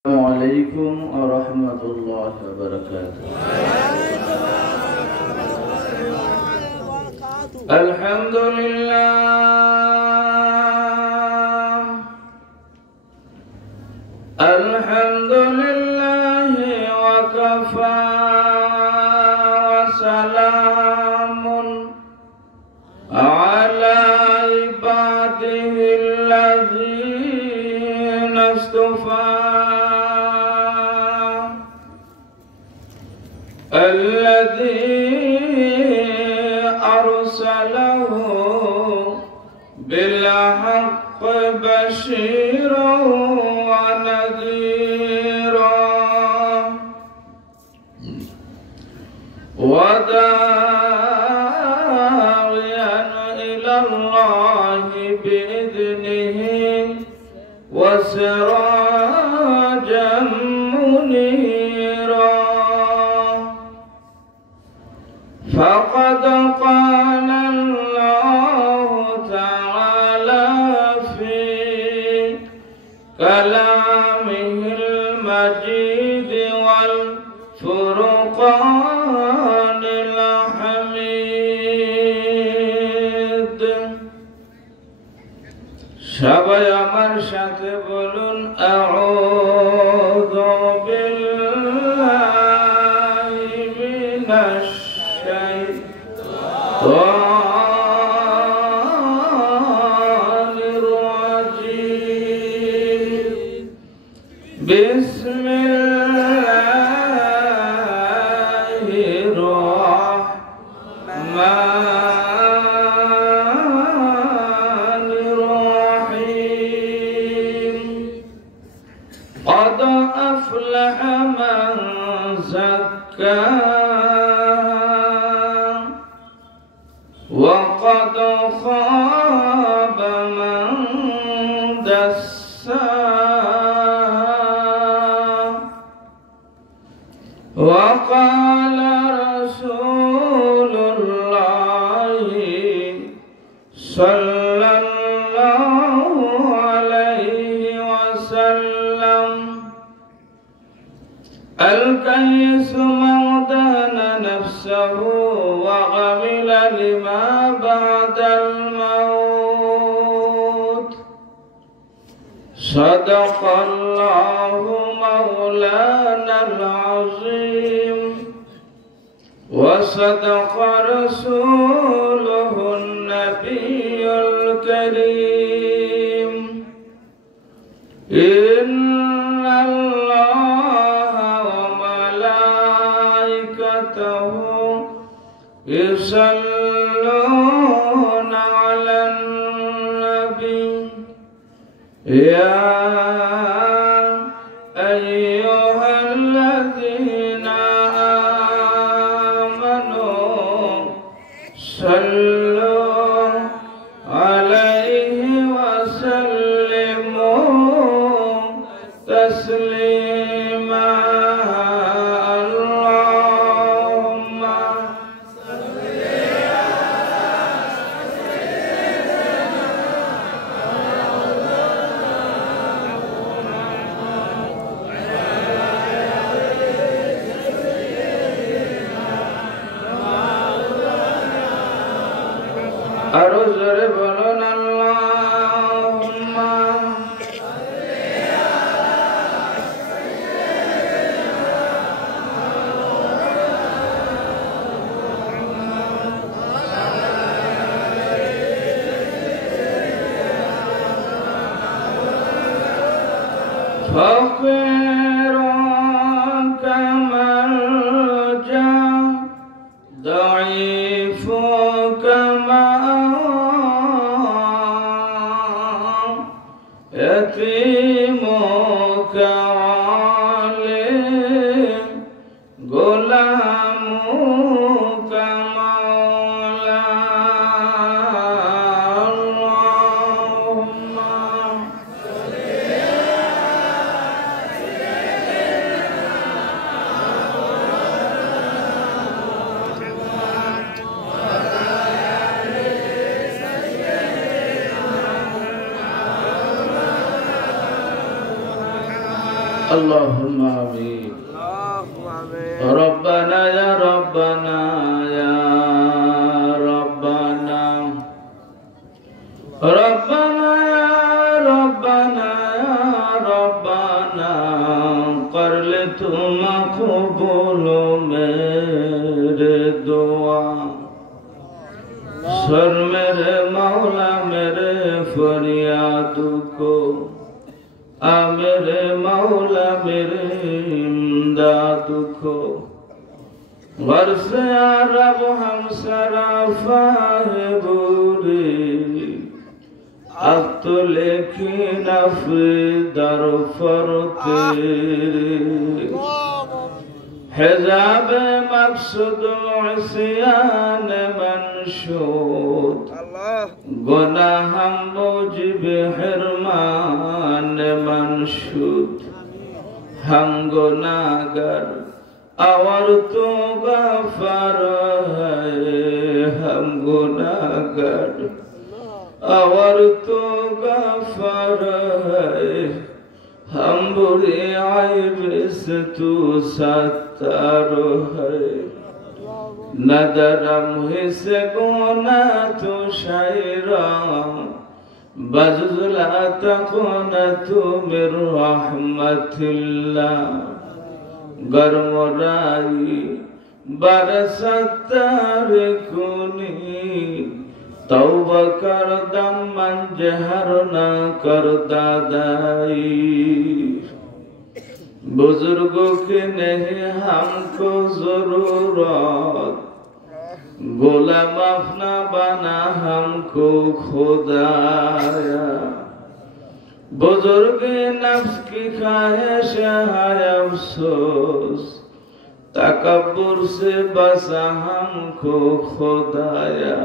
السلام عليكم ورحمة الله وبركاته. الحمد لله الحمد لله وكفى وسلام على عباده الذين اصطفى الذي أرسله بالحق بشيرا ونذيرا وداعيا إلى الله بإذنه وسراجا منيرا. فقد قال الله تعالى في كلامه المجيد والفرقان الحميد। সবাই আমার সাথে বলুন আউযু বিল্লাহি মিনাশ শাইতানির রাজীম। বিসমিল্লাহির রাহমানির রাহিম। قد أفلح من زكاها وقد خاب من دساها. وقال رسول الله صلى الله عليه وسلم الكيس من دان نفسه وعمل لما بعد الموت. صدق الله مولانا العظيم وصدق رسوله النبي الكريم. إن الله وملائكته يصلون على النبي يا أيها الذين آمنوا صلوا عليه وسلموا تسليما. اللهم صل على আরো জোরে বলুন আল্লাহুম্মা فقير كما الرجا ضعيف كما يتيم كعالم غلام كمولا. اللهم صل اللهم آمين ربنا يا ربنا يا ربنا ربنا يا ربنا يا ربنا कर ले तू मकबूल मेरे दुआ सर मेरे मौला मेरे फरियाद को आ मेरे मौला मेरे इमदाद को वर्ष अरब हम सराफा है बुरी अब तो लेकिन दर फर तेरे हिजाब मकसूद इस्यान मंशूद गुनाह मुजिब हिरमान मंशूद हम गुनाहगार और तू गफार है हम गुनाहगार और तू गफार है हम बुरे आइब से तू सत्तार है नदरम हिस्से गुना तू शायरा बजुला तकुन तू मिर रहमतिल्लाह गरमराई बरसत्तार कुनी तौबा कर दम मन जहर न कर दादाई बुजुर्गों की नहीं हमको जरूरत गुलाम अपना बना हमको खुदाया बुजुर्ग नफ्स की ख्वाहिश है अफसोस तकब्बुर से बसा हमको खुदाया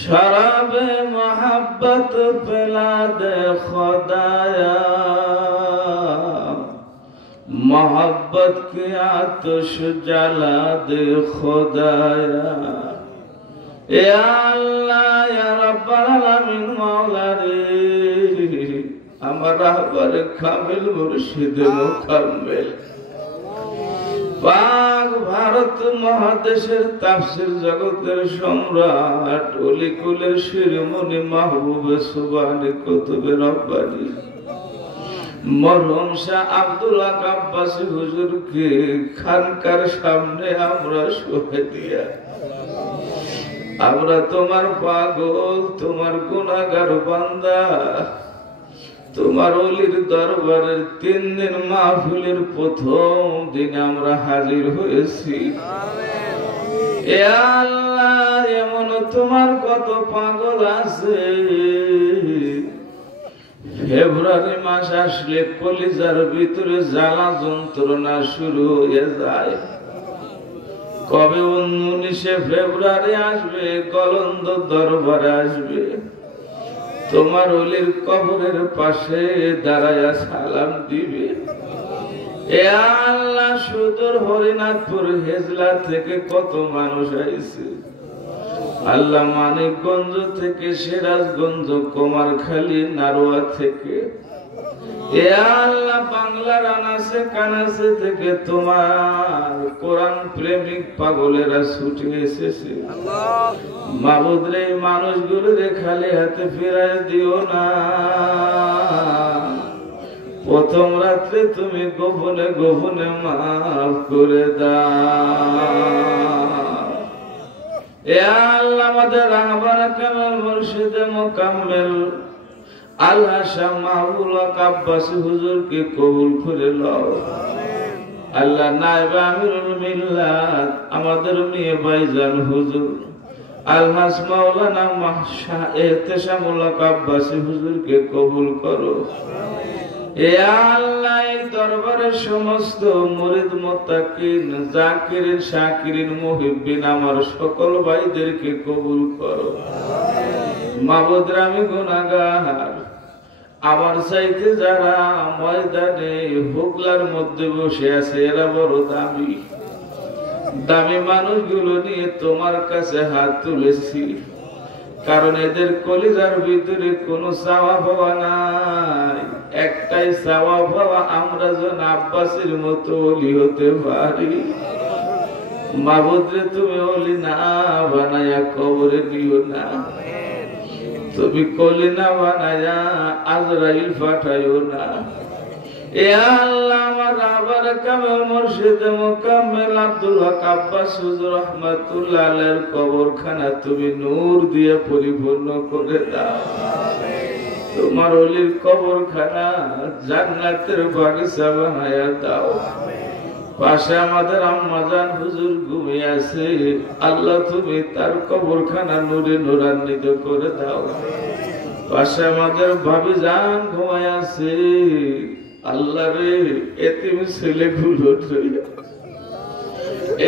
शराब मोहब्बत पिला दे खुदाया मोहब्बत की आतिश जला दे खुदाया या अल्लाह या रब्बल आलामीन मौला रे আমার রাহবার কামিল মুর্শিদ মুকাম্মিল পাক ভারত মহাদেশের তাফসীর জগতের সম্রাট অলিকুলের শিরোমণি মাহবুবে সুবহানী কুতুবে রব্বানী মরহুম শাহ আব্দুল হক আব্বাসী হুজুরকে খানকার সামনে আমরা শোভে দিয়া আমরা তোমার পাগল তোমার গুনাহগার বান্দা তোমার ওলির দরবারের 3 দিন মাহফিলের প্রথম দিন আমরা হাজির হয়েছি এ আল্লাহ এমন তোমার কত পাগল আছে ফেব্রুয়ারি মাস আসলে কলিজার ভিতরে জ্বালা যন্ত্রণা শুরু হয়ে যায় কবে 19 ফেব্রুয়ারি আসবে কলন্দ দরবারে আসবে তোমার ওলির কবরের পাশে দাঁড়ায়া সালাম দিবে এ আল্লাহ সুদূর হরিনাথপুর হেজলা থেকে কত মানুষ আইছে আল্লাহ মানিকগঞ্জ থেকে সিরাজগঞ্জ কুমারখালী নারোয়া থেকে এ আল্লাহ বাংলার আনাসে কানাসে থেকে তোমার কোরআন প্রেমিক পাগলেরা ছুটে এসেছে মাবুদ রে মানুষগুলোরে খালি হাতে ফিরায় দিও না প্রথম রাত্রে তুমি গোপনে গোপনে মাফ করে দাও এ আল্লাহ আমাদের রাহবার কামাল মুর্শিদে মুকাম্মিল আল্লাহ শাহ মাহবুল হক আব্বাসী হুজুরকে কবুল করে লও আল্লাহ নায়েব আমিরুল মিল্লাত আমাদের মেয়ে ভাইজান হুজুর আলহাজ মাওলানা শাহ ইহতেশামুল হক আব্বাসী হুজুরকে কবুল করো এ আল্লাহ এই দরবারের সমস্ত মুরিদ মুত্তাকিন জাকিরিন শাকিরিন মুহিব্বিন আমার সকল ভাইদেরকে কবুল করো মাবুদ রে আমি গুনাহগার আমার চাইতে যারা ময়দানে হুগলার মধ্যে বসে আছে এরা বড় দামি দামি মানুষগুলো নিয়ে তোমার কাছে হাত তুলেছি কারণ এদের কলিজার ভিতরে কোনো চাওয়া পাওয়া নাই একটাই চাওয়া পাওয়া, আমরা যেন আব্বাসের মতো ওলি হতে পারি। মাবুদ রে, তুমি ওলি না বানায়া কবরে দিও না, তুমি কলি না বানায়া আজরাইল পাঠাইও না। এ আল্লাহ, আমার আবার কামেল মুর্শিদ মুকাম্মেল আব্দুল হক আব্বাস হুজুর রাহমাতুল্লাহ আলাইহির কবরখানা তুমি নূর দিয়ে পরিপূর্ণ করে দাও। তোমার ওলির কবরখানা জান্নাতের বাগিচা বানায়া দাও। পাশে আমাদের আম্মাজান হুজুর ঘুমিয়ে আছে, আল্লাহ তুমি তার কবরখানা নূরে নূরান্বিত করে দাও। পাশে আমাদের ভাবি জান ঘুমায় আছে, আল্লাহ রে এতিম ছেলেগুলো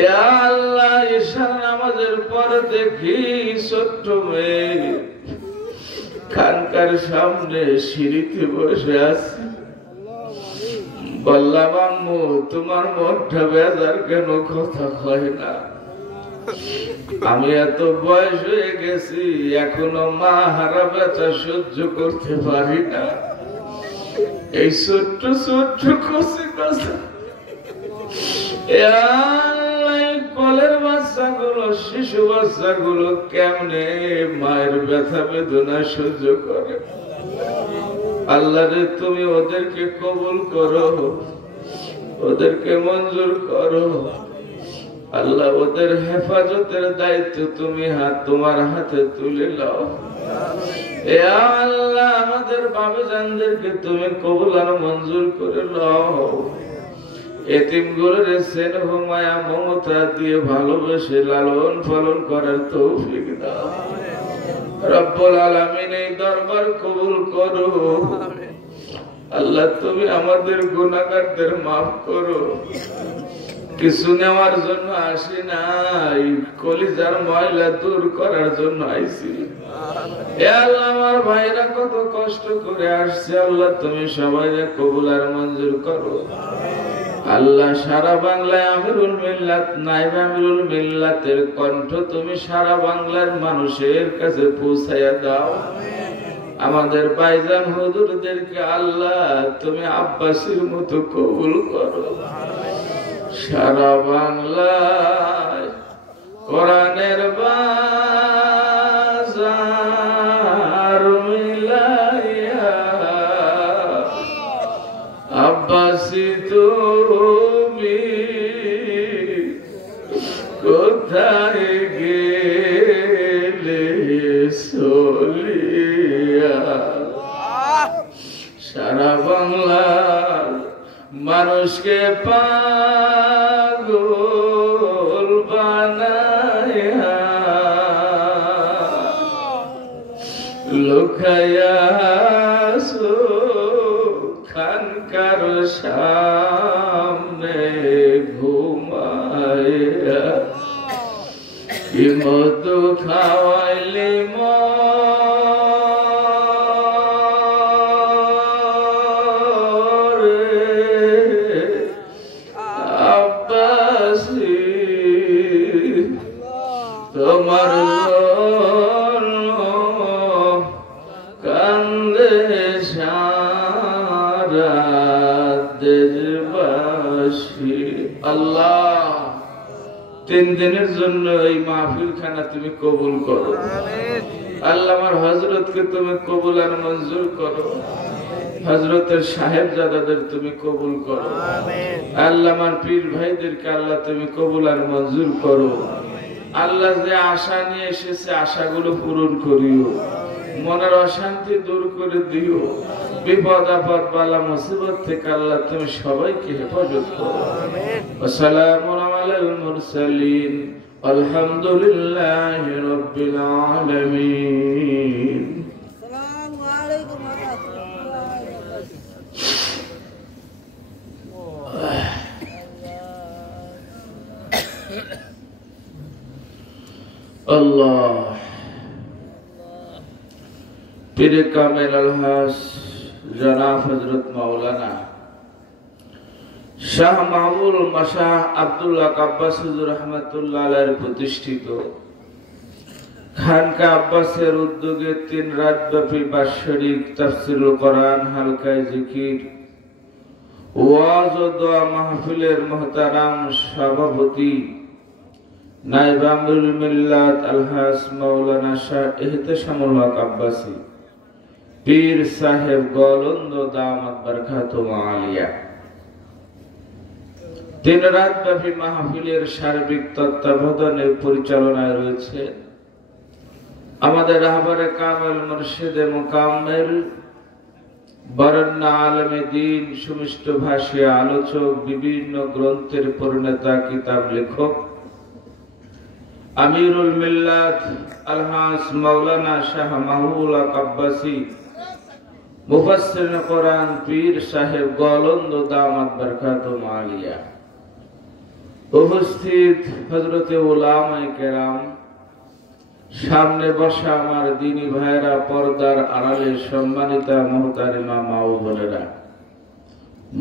এ আল্লাহ, ঈশান নামাজের পর দেখি ছোট্ট মেয়ে খানকার সামনে সিঁড়িতে বসে আছে। বললাম আম্মু, তোমার মনটা বেজার কেন, কথা হয় না? আমি এত বয়স হয়ে গেছি, এখনো মা হারা বেচা সহ্য করতে পারি না। এই ছোট্ট ছোট্ট কচি কথা, কলের বাচ্চাগুলো, শিশু বাচ্চাগুলো কেমনে মায়ের ব্যথা বেদনা সহ্য করে। আল্লাহ রে, তুমি ওদেরকে কবুল করো, ওদেরকে মঞ্জুর করো। আল্লাহ, ওদের হেফাজতের দায়িত্ব তুমি তোমার হাতে তুলে নাও। এ আল্লাহ, আমাদের বাবাজানদেরকে তুমি কবুল আর মঞ্জুর করে নাও। এতিমগুলোর স্নেহ মায়া মমতা দিয়ে ভালোবেসে লালন পালন করার তৌফিক দাও। রব্বুল আলামিন এই দরবার কবুল করো। আল্লাহ, তুমি আমাদের গুনাহগারদের মাফ করো। কিছু নেওয়ার জন্য আসি নাই, কলিজার ময়লা দূর করার জন্য আইছি। এ আল্লাহ, আমার ভাইরা কত কষ্ট করে আসছে, আল্লাহ তুমি সবাইকে কবুল আর মঞ্জুর করো। আল্লাহ, সারা বাংলায় আমিরুল মিল্লাত, নায়েব আমিরুল মিল্লাতের কণ্ঠ তুমি সারা বাংলার মানুষের কাছে পৌঁছাইয়া দাও। আমাদের ভাইজান হুজুরদেরকে আল্লাহ তুমি আব্বাসীর মতো কবুল করো। সারা বাংলায় কোরআনের বাজার মিলাইয়া আব্বাসী তুমি কোথায় গেলে চলিয়া। সারা বাংলার মানুষকে পাগল বানায়া লুকায়া খানকার সামনে ঘুমায়া কি মধু খাওয়াইলি তোমার কান্দে সারা দেশবাসী। আল্লাহ, 3 দিনের জন্য এই মাহফিল খানা তুমি কবুল করো। আল্লাহ, আমার হযরতকে তুমি কবুল আর মঞ্জুর করো। হযরতের সাহেবজাদাদের তুমি কবুল করো। আল্লাহ, আমার পীর ভাইদেরকে আল্লাহ তুমি কবুল আর মঞ্জুর করো। আল্লাহ, যে আশা নিয়ে এসেছে আশাগুলো পূরণ করিও। মনের অশান্তি দূর করে দিও। বিপদ আপদ বালা মুসিবত থেকে আল্লাহ তুমি সবাইকে হেফাজত করো। আসসালামু আলাল মুরসালিন, আলহামদুলিল্লাহি রাব্বিল আলামিন। আসসালামু আলাইকুম ওয়া রাহমাতুল্লাহি ওয়া বারাকাতুহু। আল্লাহ, পীরে কামেল আলহাজ জনাব হযরত মাওলানা শাহ মাহবুল মাশাহ আব্দুল্লাহ আব্বাস হুজুর রাহমাতুল্লাহ আলাইহির প্রতিষ্ঠিত খানকা আব্বাসের উদ্যোগে 3 রাতব্যাপী বাৎসরিক তাফসীরুল কোরআন হালকায়ে জিকির ওয়াজ ও দোয়া মাহফিলের মুহতারাম সভাপতি নায়েব আমিরুল মিল্লাত আলহাজ মাওলানা শাহ ইহতেশামুল হক আব্বাসী পীর সাহেব গোলন্দ দামাত বরকাতুহু আলিয়া 3 রাতব্যাপী মাহফিলের সার্বিক তত্ত্বাবধানে পরিচালনায় রয়েছে আমাদের রাহবারে কামেল মুর্শিদে মুকাম্মেল বরেণ্য আলেমে দ্বীন সুমিষ্ট ভাষী আলোচক বিভিন্ন গ্রন্থের প্রণেতা কিতাব লেখক আমিরুল মিল্লাত আলহাজ মাওলানা শাহ মাহবুল হক আব্বাসী মুফাসসির কোরআন পীর সাহেব গোলন্দ দামাত বরকাতুহু আলিয়া উপস্থিত হযরতে উলামায়ে কেরাম সামনে বসা আমার দ্বীনী ভাইরা পর্দার আড়ালে সম্মানিতা মুহতারিমা মা ও বোনেরা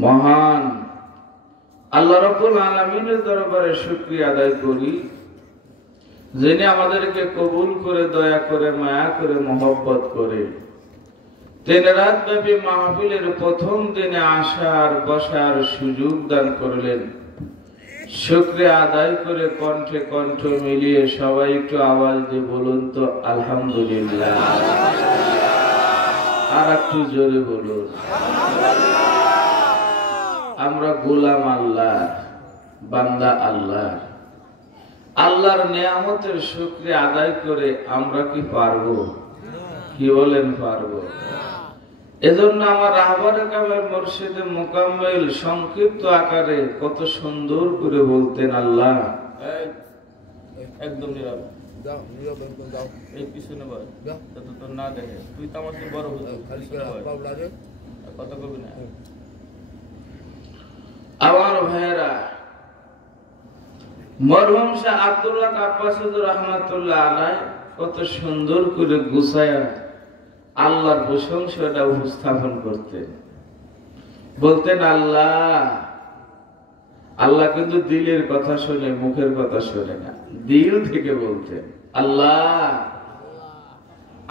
মহান আল্লাহ রাব্বুল আলামিনের দরবারে শুকরিয়া আদায় করি যিনি আমাদেরকে কবুল করে দয়া করে মায়া করে মহব্বত করে 3 রাতব্যাপী মাহফিলের প্রথম দিনে আসার বসার সুযোগ দান করলেন শুকরিয়া আদায় করে কণ্ঠে কণ্ঠ মিলিয়ে সবাই একটু আওয়াজ দিয়ে বলুন তো আলহামদুলিল্লাহ আর একটু জোরে বলুন আমরা গোলাম আল্লাহ বান্দা আল্লাহ আল্লাহর নিয়ামতের শুকরিয়া আদায় করে আমরা কি পারবো কি বলেন পারবো এজন্য আমার রাহবারে কামেল মুর্শিদে মুকাম্মেল সংক্ষিপ্ত আকারে কত সুন্দর করে বলতেন আল্লাহ একদম নীরব যাও নীরব যাও এই পিছনে বল যত তো না দেখে তুই তো আমার বড় খালি লাগে কথা কবি না আমার ভাইরা মরহুম শাহ আব্দুল্লাহ আব্বাসী রাহমাতুল্লাহ আলাইহি কত সুন্দর করে গুছায়া আল্লাহর প্রশংসাটা উপস্থাপন করতেন বলতেন আল্লাহ আল্লাহ কিন্তু দিলের কথা শুনে মুখের কথা শুনে না দিল থেকে বলতেন আল্লাহ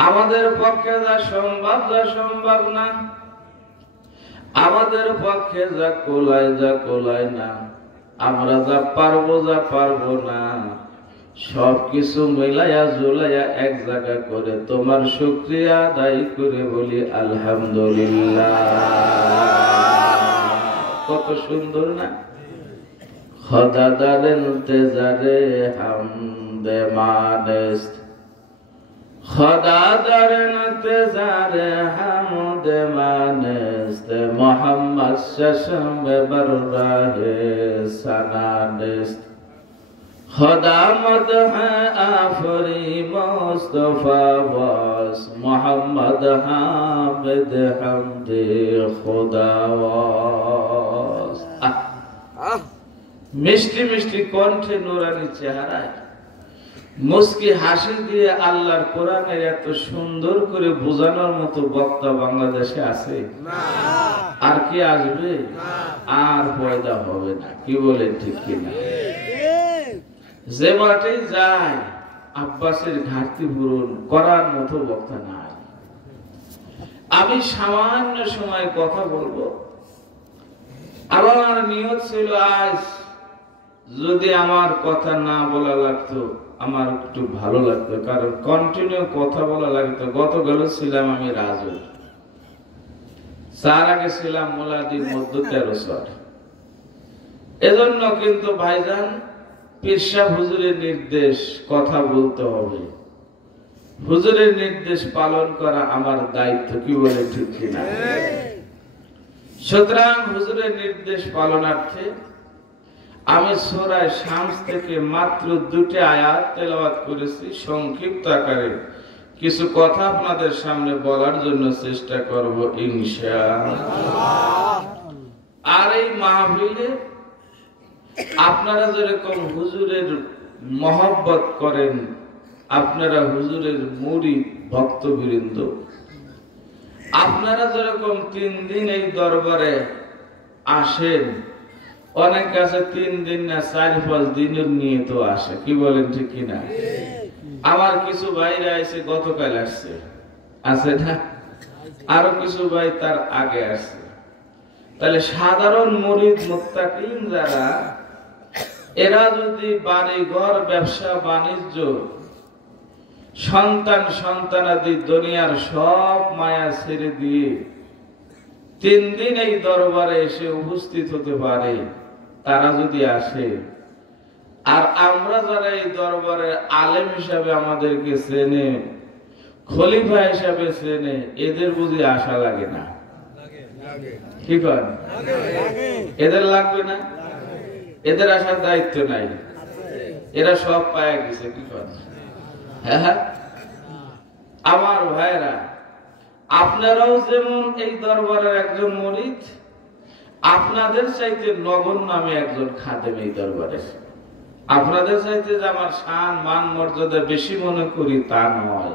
আমাদের পক্ষে যা সম্ভব না আমাদের পক্ষে যা কোলায় না আমরা যা পারবো না সবকিছু মিলাইয়া জুলাইয়া এক জায়গা করে তোমার শুকরিয়া আদায় করে বলি আলহামদুলিল্লাহ কত সুন্দর না খোদা দার ইন্তজারে হামদে মানেস্ত খোদা দার ইন্তজারে হামদে মানেস্ত মোহাম্মদ শশম বররাহে সানানেস্ত खुदा मदह आफरी मुस्तफा वास मोहम्मद हामिद हमदे खुदा वास मिष्टि मिष्टि कण्ठे नूरानी চেহারায় মুস্কি হাসি দিয়ে আল্লাহর কোরআনের এত সুন্দর করে বোঝানোর মতো বক্তা বাংলাদেশে আছে না আর কি আসবে আর পয়দা হবে না কি বলে ঠিক কি না যে মাঠে যায় আব্বাসের ঘাটতি পূরণ করার মতো বক্তা নাই আমি সামান্য সময় কথা বলবো আমার নিয়ত ছিল আজ যদি আমার কথা না বলা লাগতো আমার একটু ভালো লাগতো কারণ কন্টিনিউ কথা বলা লাগতো গতকাল ছিলাম আমি রাজু তার আগে ছিলাম মোলাদির মধ্য 1300 এজন্য কিন্তু ভাইজান পীর সাহেব হুজুরের নির্দেশ কথা বলতে হবে হুজুরের নির্দেশ পালন করা আমার দায়িত্ব কি বলে ঠিক কিনা সুতরাং হুজুরের নির্দেশ পালনার্থে আমি সূরা শামস থেকে মাত্র 2টি আয়াত তেলাওয়াত করেছি সংক্ষিপ্ত আকারে কিছু কথা আপনাদের সামনে বলার জন্য চেষ্টা করব ইনশাআল্লাহ আর এই মাহফিলে আপনারা যেরকম হুজুরের মহব্বত করেন আপনারা হুজুরের মুরিদ ভক্তবৃন্দ আপনারা যেরকম 3 দিন এই দরবারে আসেন অনেক কাছে 3 দিন না 4-5 দিনের নিয়ে তো আসে কি বলেন ঠিক কিনা আমার কিছু ভাইরা এসে গতকাল আসছে, আছে না? আরো কিছু ভাই তার আগে আসছে। তাহলে সাধারণ মুরিদ মুত্তাকিন যারা, এরা যদি বাড়ি ঘর, ব্যবসা বাণিজ্য, সন্তান সন্তানাদি দুনিয়ার সব মায়া ছেড়ে দিয়ে 3 দিন এই দরবারে এসে উপস্থিত হতে পারে, তারা যদি আসে, আর আমরা যারা এই দরবারে আলেম হিসাবে আমাদেরকে চেনে, খলিফা হিসাবে চেনে, এদের বুঝি আশা লাগে না? কি করেন? এদের লাগবে না? এদের আসার দায়িত্ব নাই? এরা সব পায়ে গেছে। কি করেন? হ্যাঁ, আমার ভাইরা, আপনারাও যেমন এই দরবারের একজন মুরিদ, আপনাদের চাইতে নগণ্য আমি একজন খাদেম এই দরবারের। আপনাদের চাইতে যে আমার শান মান মর্যাদা বেশি মনে করি তা নয়।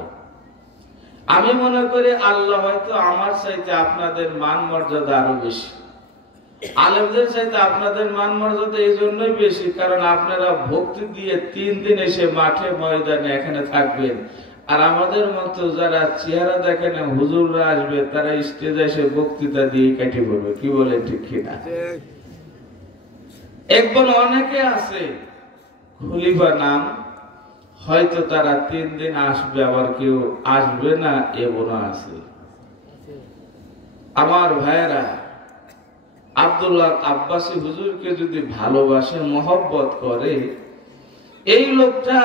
আমি মনে করি আল্লাহ হয়তো আমার চাইতে আপনাদের মান মর্যাদা আরো বেশি। আলেমদের চাইতে আপনাদের মান মর্যাদা এই জন্যই বেশি, কারণ আপনারা ভক্তি দিয়ে 3 দিন এসে মাঠে ময়দানে এখানে থাকবেন। আর আমাদের মতো যারা চেহারা দেখে না, হুজুররা আসবে, তারা স্টেজে এসে বক্তৃতা দিয়ে কেটে পড়বে। কি বলে, ঠিক কিনা? একবার অনেকে আছে খলিফা নাম, হয়তো তারা 3 দিন আসবে, আবার কেউ আসবে না, এমনও আছে। আমার ভাইয়েরা, আব্দুল্লাহ আব্বাসী হুজুরকে যদি ভালোবাসে, মহব্বত করে, এই লোকটা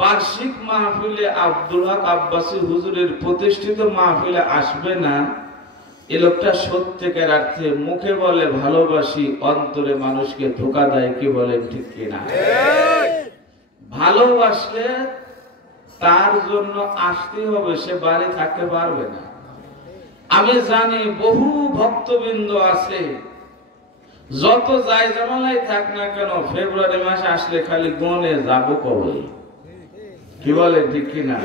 বার্ষিক মাহফিলে আব্দুল্লাহ আব্বাসী হুজুরের প্রতিষ্ঠিত মাহফিলে আসবে না। এই লোকটা সত্যিকার অর্থে মুখে বলে ভালোবাসি, অন্তরে মানুষকে ধোঁকা দেয়। কি বলেন, ঠিক কিনা? ভালোবাসলে তার জন্য আসতে হবে, সে বাড়ি থাকতে পারবে না। আমি জানি বহু ভক্তবৃন্দ আছে, যত যাই জামালাই থাক না কেন, ফেব্রুয়ারি মাসে আসলে খালি গনে যাবো কবে। কি বলে, ঠিক কিনা?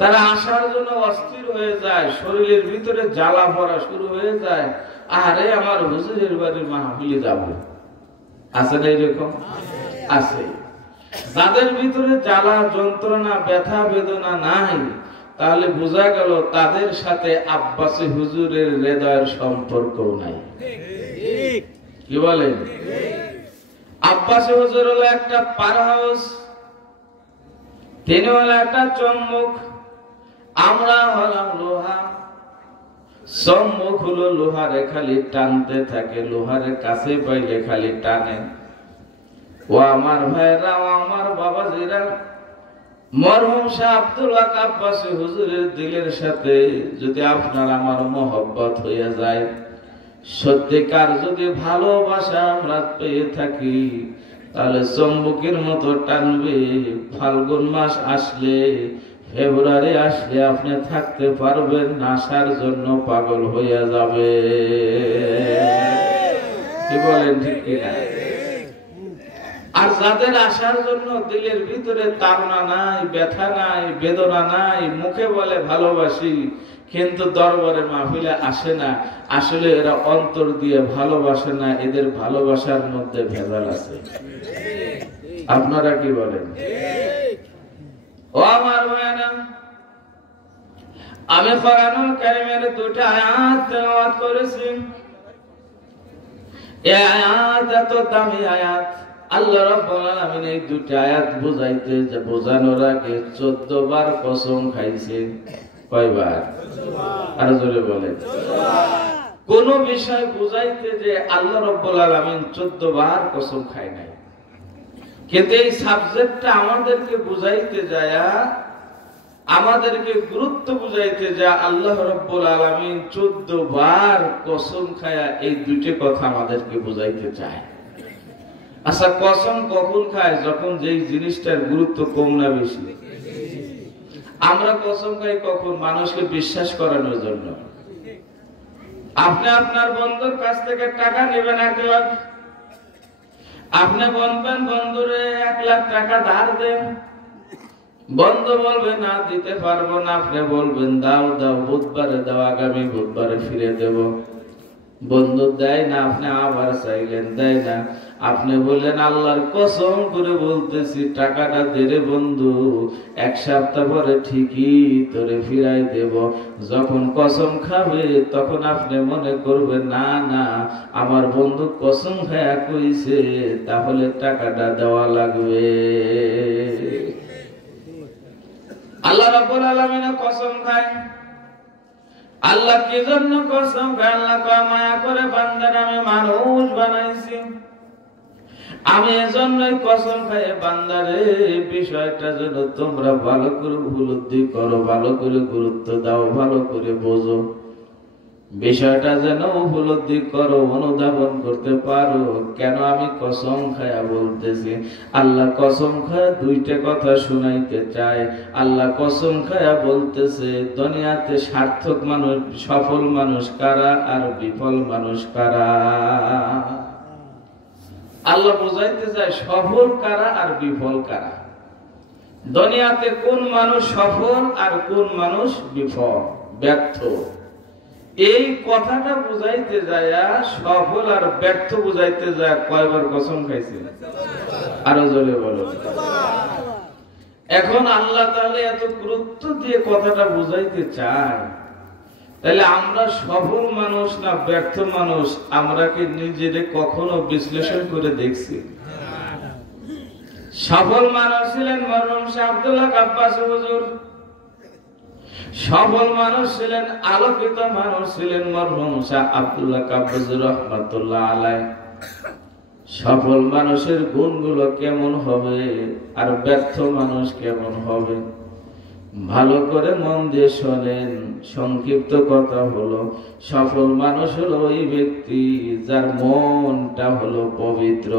তারা আসার জন্য অস্থির হয়ে যায়, শরীরের ভিতরে জ্বালা পড়া শুরু হয়ে যায়। আরে আমার হুজুরের বাড়ির মাহফিলে যাব, আছে না এরকম? আছে। যাদের ভিতরে জ্বালা যন্ত্রণা ব্যথা বেদনা নাই, তাহলে বোঝা গেল তাদের সাথে আব্বাসী হুজুরের হৃদয়ের সম্পর্ক নাই। কি বলেন? আব্বাসী হুজুর হলো একটা পার হাউস, তিনি হলো একটা চম্মুক, আমরা হলাম লোহা। চম্মুক হলো লোহারে খালি টানতে থাকে, লোহারে কাছে পাইলে খালি টানে। ও আমার ভাইরা, ও আমার বাবাজিরা, মরহুম শাহ আব্দুল্লাহ আব্বাসী হুজুরের দিলের সাথে যদি আপনার আমার মহব্বত হয়ে যায়, সত্যিকার যদি ভালোবাসা আমরা পেয়ে থাকি, তাহলে চম্বুকের মতো টানবে। ফাল্গুন মাস আসলে, ফেব্রুয়ারি আসলে আপনি থাকতে পারবেন না, আসার জন্য পাগল হইয়া যাবে। কি বলেন, ঠিক কিনা? আর যাদের আসার জন্য দিলের ভিতরে তাড়না নাই, ব্যথা নাই, বেদনা নাই, মুখে বলে ভালোবাসি, কিন্তু দরবারে মাহফিলে আসে না, আসলে এরা অন্তর দিয়ে ভালোবাসে না, এদের ভালোবাসার মধ্যে ভেজাল আছে। আপনারা কি বলেন? ও আমার ভাইরা, আমি কোরআনুল কারীমের 2টা আয়াত তেলাওয়াত করেছি। এই আয়াত এত দামি আয়াত, আল্লাহ রাব্বুল আলামিন এই 2টা আয়াত বুঝাইতে বোঝানোর আগে 14 বার কসম খাইছেন। কয়বার? আর জোরে বলেন। কোন বিষয় বুঝাইতে যে আল্লাহ রাব্বুল আলামিন 14 বার কসম খায় নাই, কিন্তু এই সাবজেক্টটা আমাদেরকে বুঝাইতে যায়, আমাদেরকে গুরুত্ব বুঝাইতে যায়, আল্লাহ রাব্বুল আলামিন 14 বার কসম খায়া এই 2টা কথা আমাদেরকে বুঝাইতে চায়। আচ্ছা, কসম কখন খায়? যখন যেই জিনিসটার গুরুত্ব কম না বেশি। আমরা কসম খাই কখন? মানুষকে বিশ্বাস করানোর জন্য। আপনি আপনার বন্ধুর কাছ থেকে টাকা নেবেন 1 লাখ, আপনি বলবেন বন্ধুরে 1 লাখ টাকা ধার দেন, বন্ধু বলবে না দিতে পারবো না, আপনি বলবেন দাও দাও, বুধবারে দাও, আগামী বুধবারে ফিরে দেব। বন্ধু দেয় না, আপনি আবার চাইলেন দেয় না, আপনি বললেন আল্লাহর কসম করে বলতেছি টাকাটা দে রে বন্ধু, 1 সপ্তাহ পরে ঠিকই তোরে ফিরাই দেব। যখন কসম খাবে তখন আপনি মনে করবেন না না আমার বন্ধু কসম খায়া কইছে, তাহলে টাকাটা দেওয়া লাগবে। আল্লাহ রাব্বুল আলামিন কসম খায়। আল্লাহ কি জন্য কসম খায়? আল্লাহ কয় মায়া করে বান্দার আমি মানুষ বানাইছি, আমি এজন্যই কসম খাই বান্দারে বিষয়টা যেন তোমরা ভালো করে উপলব্ধি করো, ভালো করে গুরুত্ব দাও, ভালো করে বোঝো, বিষয়টা যেন উপলব্ধি করো, অনুধাবন করতে পারো। কেন আমি কসম খায়া বলতেছি? আল্লাহ কসম খায়া 2টা কথা শুনাইতে চায়। আল্লাহ কসম খায়া বলতেছে দুনিয়াতে সার্থক মানুষ, সফল মানুষ কারা আর বিফল মানুষ কারা। আল্লাহ বুঝাইতে চায় সফল কারা আর বিফল কারা। দুনিয়াতে কোন মানুষ সফল আর কোন মানুষ বিফল, ব্যর্থ, এই কথাটা বুঝাইতে যায়, সফল আর ব্যর্থ বুঝাইতে যায় কয়বার কসম খাইছে? আরো জোরে বলো। এখন আল্লাহ তাআলা এত গুরুত্ব দিয়ে কথাটা বুঝাইতে চায়, তাহলে আমরা সফল মানুষ না ব্যর্থ মানুষ, আমরা কি নিজেরে কখনো বিশ্লেষণ করে দেখছি? সফল মানুষ ছিলেন মরহুম শাহ আব্দুল্লাহ আব্বাস হুজুর, সফল মানুষ ছিলেন, আলোকিত মানুষ ছিলেন মরহুম শাহ আব্দুল্লাহ আব্বাস রাহমাতুল্লাহ আলাইহি। সফল মানুষের গুণগুলো কেমন হবে আর ব্যর্থ মানুষ কেমন হবে? ভালো করে মন দিয়ে শোনেন। সংক্ষিপ্ত কথা হলো, সফল মানুষ হলো ওই ব্যক্তি যার মনটা হলো পবিত্র,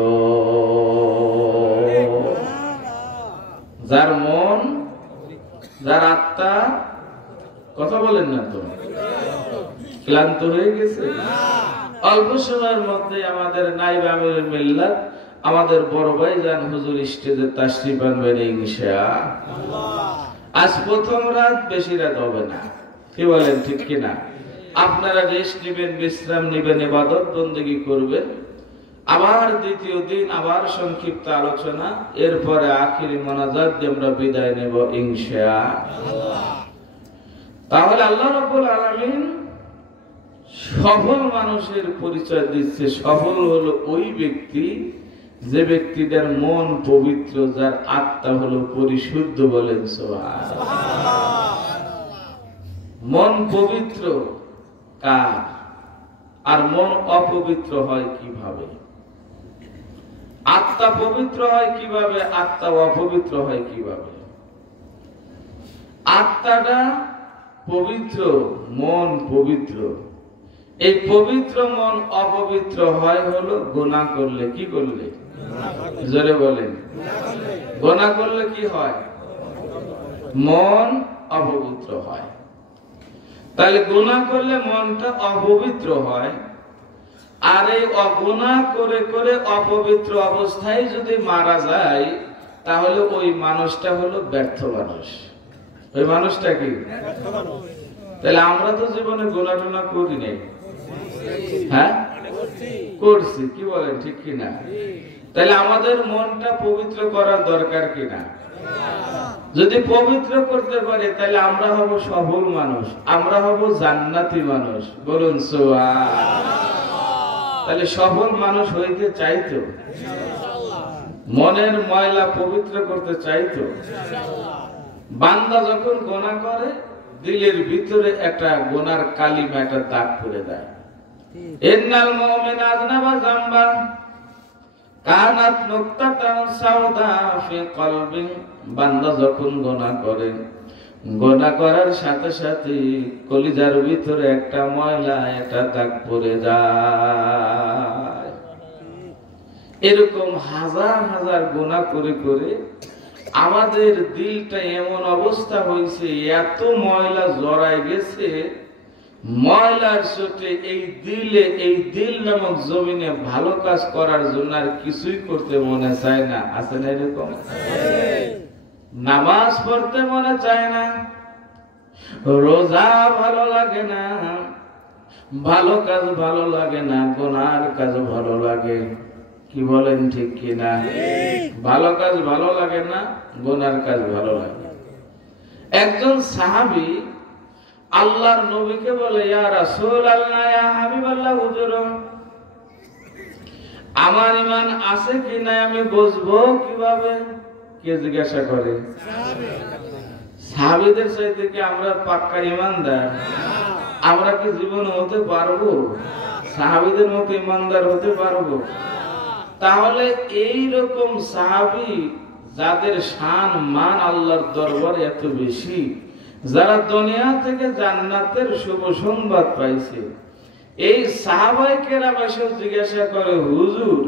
যার মন, যার আত্মা, কথা বলেন না তো, ক্লান্ত হয়ে গেছে? অল্প সময়ের মধ্যে আমাদের নায়েব আমিরুল মিল্লাত, আমাদের বড় ভাইজান হুজুর স্টেজে তাশরীফ আনবেন ইনশাআল্লাহ। আজ প্রথম রাত, বেশি রাত হবে না, কি বলেন ঠিক কিনা? আপনারা রেস্ট নেবেন, বিশ্রাম নেবেন, ইবাদত বন্দেগী করবেন। আবার দ্বিতীয় দিন আবার সংক্ষিপ্ত আলোচনা, এরপরে আখিরি মোনাজাত দিয়ে আমরা বিদায় নেব ইনশাআল্লাহ। তাহলে আল্লাহ রাব্বুল আলামিন সফল মানুষের পরিচয় দিচ্ছে। সফল হলো ওই ব্যক্তি যে ব্যক্তিদের মন পবিত্র, যার আত্মা হলো পরিশুদ্ধ। বলেন সুবহানাল্লাহ। মন পবিত্র কার? আর মন অপবিত্র হয় কিভাবে? আত্মা পবিত্র হয় কিভাবে? আত্মা অপবিত্র হয় কিভাবে? আত্মাটা পবিত্র, মন পবিত্র। এই পবিত্র মন অপবিত্র হয় হলো গুনাহ করলে। কি করলে? জোরে বলেন। গুনাহ করলে কি হয়? মন অপবিত্র হয়। তাহলে গুনাহ করলে মনটা অপবিত্র হয়। আর এই অগুনাহ করে করে অপবিত্র অবস্থায় যদি মারা যায়, তাহলে ওই মানুষটা হলো ব্যর্থ মানুষ। ওই মানুষটা কি? তাহলে আমরা তো জীবনে গুনাহ টুনা করি নাই, হ্যাঁ করছি, কি বলেন ঠিক কিনা? তাহলে আমাদের মনটা পবিত্র করার দরকার কিনা? যদি পবিত্র করতে পারি তাহলে আমরা হব সফল মানুষ, আমরা হব জান্নাতি মানুষ। বলুন সুবহানাল্লাহ। তাহলে সফল মানুষ হইতে চাইতো, মনের ময়লা পবিত্র করতে চাইতো। বান্দা যখন গুনাহ করে, দিলের ভিতরে একটা গুনার কালিমা, একটা দাগ করে দেয়। ইন্নাল মুমিনা আযনাবা যামবা কানাত নুকতাতান সাউদা ফি কলবি। বান্দা যখন গুনাহ করে, গুনাহ করার সাথে সাথে কলিজার ভিতরে একটা ময়লা, একটা দাগ পড়ে যায়। এরকম হাজার হাজার গুনাহ করে করে আমাদের দিলটা এমন অবস্থা হয়েছে, এত ময়লা জড়ায় গেছে, ময়লার সাথে এই দিলে, এই দিল নামক জমিনে ভালো কাজ করার জন্য আর কিছুই করতে মনে চায় না। আছে না এরকম? নামাজ পড়তে মনে চায় না, রোজা ভালো লাগে না, ভালো কাজ ভালো লাগে না, গুনার কাজ ভালো লাগে। কি বলেন ঠিক কিনা? ভালো কাজ ভালো লাগে না, গুনার কাজ ভালো লাগে। একজন সাহাবী আল্লাহর নবীকে বলে, ইয়া রাসূলুল্লাহ, ইয়া হাবিবাল্লাহ, হুজুর আমার ঈমান আছে কি না আমি বুঝবো কিভাবে? কে জিজ্ঞাসা করে? সাহাবীদের চাইতে কি আমরা পাক্কা ঈমানদার? আমরা কি জীবন হতে পারবো? সাহাবীদের মতো ঈমানদার হতে পারবো? তাহলে এই রকম সাহাবী যাদের শান মান আল্লাহর দরবারে এত বেশি, যারা দুনিয়া থেকে জান্নাতের শুভ সংবাদ পাইছে, এই সাহাবায়ে কেরাম এসে জিজ্ঞাসা করে, হুজুর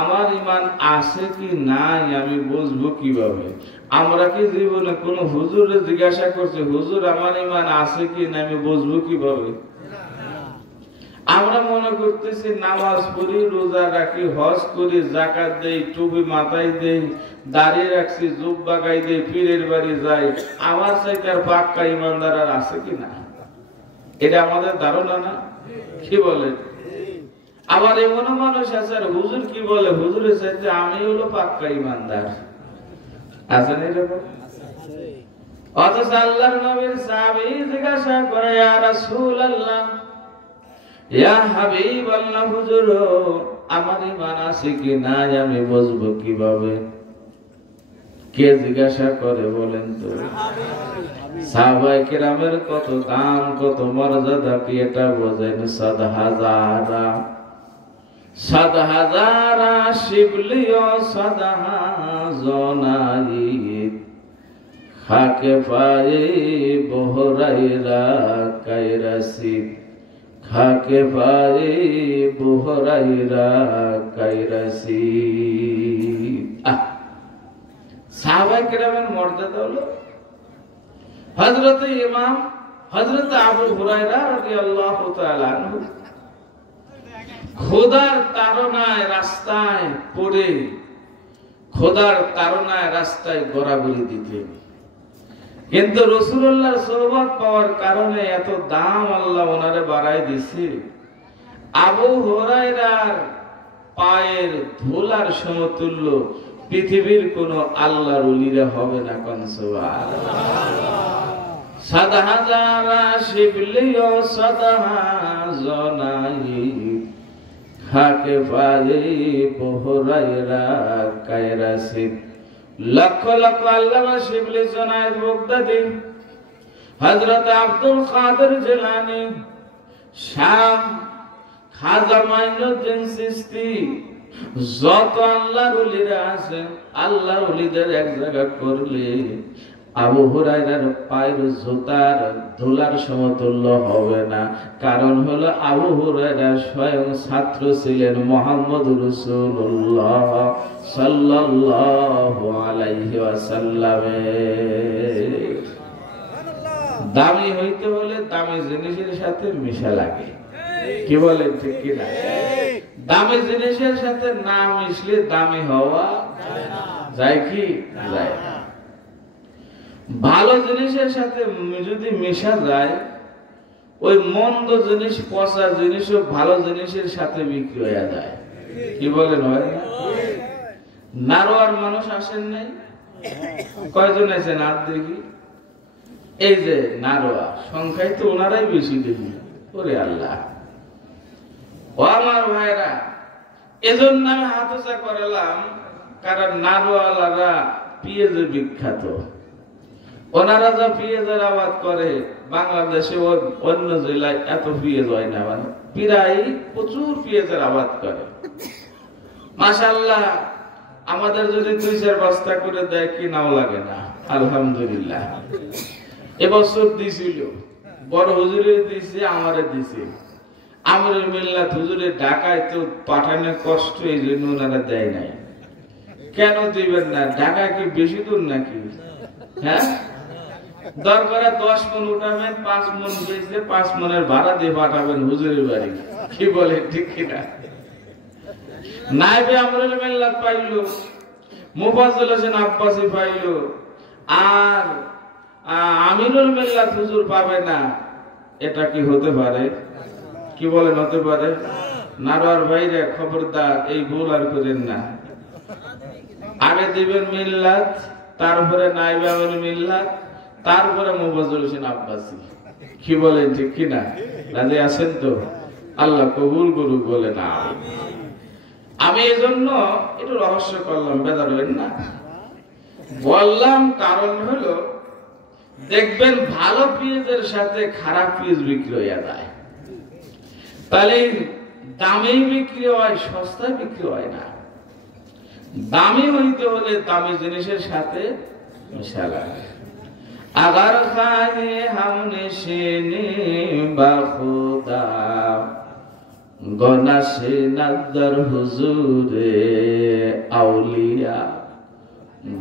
আমার ঈমান আছে কি নাই আমি বুঝবো কিভাবে? আমরা কি জীবনে কোন হুজুরে জিজ্ঞাসা করছে, হুজুর আমার ঈমান আছে কি না আমি বুঝবো কিভাবে? আমরা মনে করতেছি নামাজ পড়ি, রোজা রাখি, হজ করি, যাকাত দেই, টুপি মাথায় দেই, দাড়ি রাখছি, জুব্বা গাই দেই, পীরের বাড়ি যাই, আমার চাইতে আর পাক্কা ঈমানদার আর আছে কিনা? এটা আমাদের ধারণা না? কি বলেন? আবার এমন মানুষ আছে, হুজুর কি বলে, হুজুরের চাইতে আমি হলো পাক্কা ঈমানদার। আছে না এরকম? অথচ আল্লাহর নবীর সাহাবী জিজ্ঞাসা করে, ইয়া রাসূলুল্লাহ, ইয়া হাবিবাল্লাহ, হুজুর আমার ঈমান আছে কি না আমি বুঝবো কিভাবে? কে জিজ্ঞাসা করে বলেন তো? সাহাবায়ে কেরামের কত দাম, কত মর্যাদা কি এটা বোঝেন? সাদহাজারা শিবলিও সাদহা জনাই খাকে পায়ে বহরাইরা কায়রাসি, খাকে পায়ে বহরাইরা কায়রাসি। সাহাবায়ে কেরামের মর্যাদা হলো হযরত ইমাম হযরত আবু হুরায়রা রাদিয়াল্লাহু তাআলা আনহু খোদার তাড়নায় রাস্তায় পড়ে, খোদার তাড়নায় রাস্তায় গড়াগড়ি দিতেন, কিন্তু রাসূলুল্লাহর সোহবত পাওয়ার কারণে এত দাম আল্লাহ ওনারে বাড়ায় দিয়েছে। আবু হুরায়রার পায়ের ধুলার সমতুল্য পৃথিবীর কোন আল্লাহর ওলিরা হবে না। কোন সুবহানাল্লাহ। সাদহাজারা শিবলিও সাদহা জনাই খাকে পায়ে বহরাইরা কায়রাসি। লক্ষ লক্ষ আল্লামা শিবলি জনায়েত বাগদাদী, হযরত আব্দুল কাদের জিলানী, শাহ খাজা মাইনুদ্দিন চিশতি, যত আল্লাহর ওলিরা আছেন, আল্লাহর ওলিদের এক জায়গা করলে আবু হুরায়রার পায়ের জুতার ধুলার সমতুল্য হবে না। কারণ হলো আবু হুরায়রা স্বয়ং ছাত্র ছিলেন মুহাম্মদ রাসূলুল্লাহ সাল্লাল্লাহু আলাইহি ওয়াসাল্লামের। দামি হইতে হলে দামি জিনিসের সাথে মিশা লাগে। কি বলেন ঠিক কি না? দামি জিনিসের সাথে না মিশলে দামি হওয়া যায় কি? যায় না। ভালো জিনিসের সাথে যদি মেশা যায়, ওই মন্দ জিনিস, পচা জিনিসও ভালো জিনিসের সাথে বিক্রি হয়ে যায়। কি বলেন? হয় না? নারোয়ার মানুষ আসেন নাই? কয়জন আছেন আর দেখি? এই যে নারোয়া সংখ্যায় তো ওনারাই বেশি দেখি। ওরে আল্লাহ, ও আমার ভাইরা, এজন্য আমি হাত উঁচা করালাম, কারণ নারোয়ালারা পেঁয়াজে বিখ্যাত। ওনারা যা পেঁয়াজের আবাদ করে, বাংলাদেশে অন্য জেলায় এত পেঁয়াজ হয় না, মানে প্রায় প্রচুর পেঁয়াজের আবাদ করে। মাশাআল্লাহ, আমাদের যদি 2-4 বস্তা করে দেয় কি নাও লাগে না। আলহামদুলিল্লাহ। এবছর দিছিল, বড় হুজুরের দিছে, আমারে দিছে। আমরের মিল্লাত হুজুরের ঢাকায় তো পাঠানোর কষ্ট, এই জন্য ওনারা দেয় নাই। কেন দিবেন না? ঢাকা কি বেশি দূর নাকি? হ্যাঁ, দরকার 10 মণ উঠাবেন, 5 মণ বেচলে 5 মণের ভাড়া দিয়ে পাঠাবেন হুজুরের বাড়ি। কি বলে ঠিক কিনা? নাইবে আমরুল মিল্লাত পাইলো, মুফাজ্জল হোসেন আব্বাসী পাইলো, আর আমিরুল মিল্লাত হুজুর পাবে না, এটা কি হতে পারে? কি বলেন হতে পারে? নারোয়ার ভাইরা খবরদার এই ভুল আর করেন না। আগে দিবেন মিল্লাত, তারপরে নাইবে আমির মিল্লাত, তারপরে মুফাজ্জল হোসেন আব্বাসী। কি বলেন ঠিক কিনা? রাজি আছেন তো? আল্লাহ কবুল করুক বলে না। আমি এই জন্য একটু রহস্য করলাম, বেজার হলেন না। বললাম কারণ হলো দেখবেন ভালো পেঁয়াজের সাথে খারাপ পেঁয়াজ বিক্রি হয়ে যায়, তাহলে দামে বিক্রি হয়, সস্তায় বিক্রি হয় না। দামি হইতে হলে দামি জিনিসের সাথে মিশালা। আগার খায়ে হামনে সেনে বা খুদা গনা সে নাদ্দার হুজুরে আউলিয়া,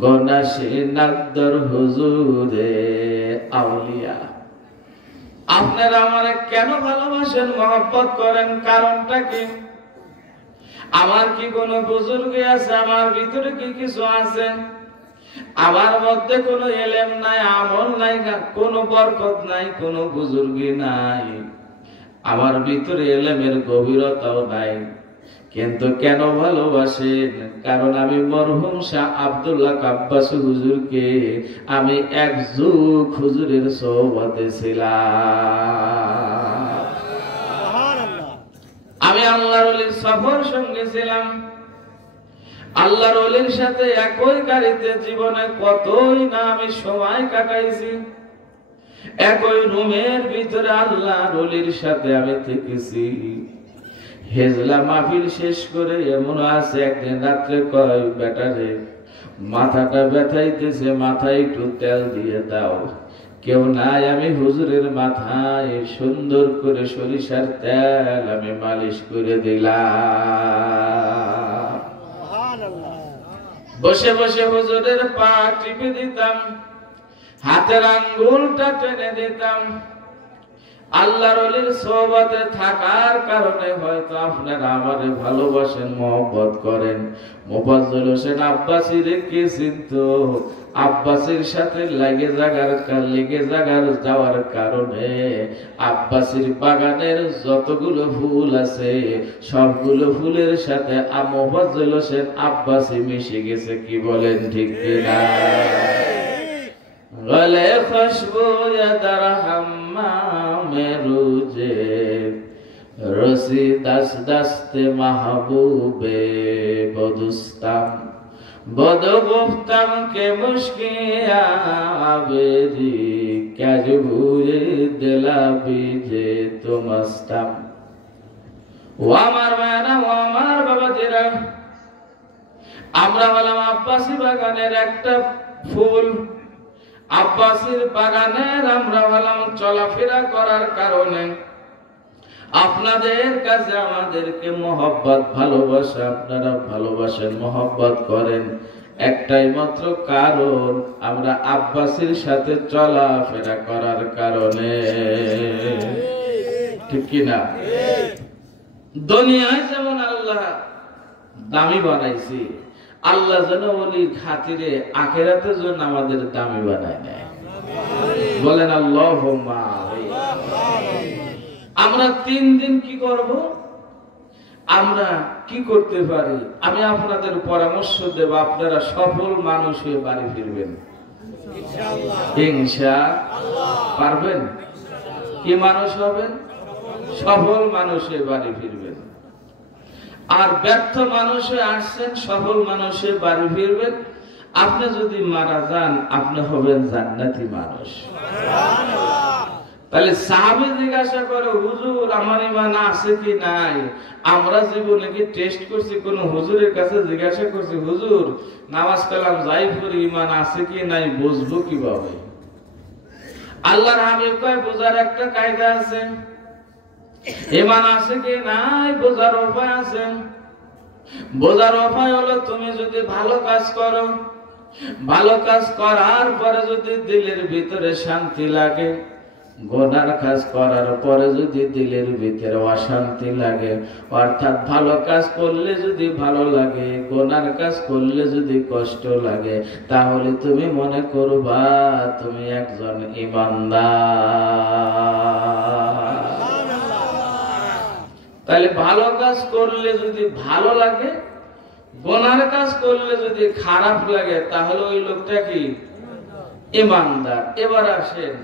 গনা সে নাদ্দার হুজুরে আউলিয়া। আপনারা আমারে কেন ভালোবাসেন, মহব্বত করেন, কারণটা কি? আমার কি কোনো বুজুর্গি আছে? আমার ভিতরে কি কিছু আছে? আমার মধ্যে কোনো এলেম নাই, আমল নাই, কোনো বরকত নাই, কোনো বুজুর্গি নাই, আমার ভিতরে এলেমের গভীরতাও নাই, কিন্তু কেন ভালোবাসেন? কারণ আমি মরহুম শাহ আব্দুল্লাহ কাব্বাসী হুজুরকে আমি এক যুগ হুজুরের সোহবতে ছিলাম। আমি আল্লাহর ওলির সফর সঙ্গে ছিলাম, আল্লাহর ওলির সাথে একই গাড়িতে জীবনে কতই না আমি সময় কাটাইছি, একই রুমের ভিতরে আল্লাহর ওলির সাথে আমি থেকেছি। হেজলা মাহফিল শেষ করে এমন আছে একদিন রাত্রে কয়, বেটারে মাথাটা ব্যথাইতেছে, মাথায় একটু তেল দিয়ে দাও। কেউ নাই, আমি হুজুরের মাথায় সুন্দর করে সরিষার তেল আমি মালিশ করে দিলাম। বসে বসে হুজুরের পা টিপে দিতাম, হাতের আঙ্গুলটা টেনে দিতাম। আল্লাহর ওলির সোহবতে থাকার কারণে হয়তো আপনারা আমারে ভালোবাসেন, মহব্বত করেন। মুফাজ্জল হোসেন আব্বাসীর কে চিনতো? আব্বাসীর সাথে লেগে যাওয়ার কারণে আব্বাসীর বাগানের যতগুলো ফুল আছে সবগুলো ফুলের সাথে মুফাজ্জল হোসেন আব্বাসী মিশে গেছে। কি বলেন ঠিক কিনা? গলে খুশবু ইয়াদার হাম্মামে রুজে রসি দাস দাস্তে মাহবুবে বদুস্তাম বদ গুফতাম কে মুশকিয়া আবেরি ক্যাজ ভুরে দিলা বিজে তুমস্তাম। ও আমার মায়েরা, ও আমার বাবাজিরা, আমরা হলাম আব্বাসী বাগানের একটা ফুল। আব্বাসীর বাগানের আমরা হলাম চলাফেরা করার কারণে আপনাদের কাছে আমাদেরকে মহব্বত, ভালোবাসা, আপনারা ভালোবাসেন, মহব্বত করেন একটাই মাত্র কারণ, আমরা আব্বাসীর সাথে চলাফেরা করার কারণে। ঠিক কিনা? দুনিয়ায় যেমন আল্লাহ দামি বানাইছি, আল্লাহ যেন ওলির খাতিরে আখিরাতের জন্য আমাদের দামি বানায় নেয়। বলেন আল্লাহুম্মা। আমরা 3 দিন কি করব? আমরা কি করতে পারি? আমি আপনাদের পরামর্শ দেব, আপনারা সফল মানুষ হয়ে বাড়ি ফিরবেন ইনশাআল্লাহ। পারবেন? কি মানুষ হবেন? সফল মানুষ হয়ে বাড়ি ফিরবেন। আর ব্যর্থ মানুষে আসছেন, সফল মানুষে বাড়ি ফিরবেন। আপনি যদি মারা যান, আপনি হবেন জান্নাতি মানুষ। তাহলে সাহাবী জিজ্ঞাসা করে, হুজুর আমার ঈমান আছে কি নাই? আমরা জীবনে কি টেস্ট করছি? কোন হুজুরের কাছে জিজ্ঞাসা করছি, হুজুর নামাজ কালাম যাই পড়ি ঈমান আছে কি নাই বুঝবো কিভাবে? আল্লাহর হাবিব কয়, বোঝার একটা কায়দা আছে। ঈমান আছে কি নাই বোঝার উপায় আছে। বোঝার উপায় হলো, তুমি যদি ভালো কাজ করো, ভালো কাজ করার পরে যদি দিলের ভিতরে শান্তি লাগে, গুনার কাজ করার পরে যদি দিলের ভিতরে অশান্তি লাগে, অর্থাৎ ভালো কাজ করলে যদি ভালো লাগে, গুনার কাজ করলে যদি কষ্ট লাগে, তাহলে তুমি মনে করবা তুমি একজন ঈমানদার। তাহলে ভালো কাজ করলে যদি ভালো লাগে, গুনার কাজ করলে যদি খারাপ লাগে, তাহলে ওই লোকটা কি ঈমানদার। এবার আসেন,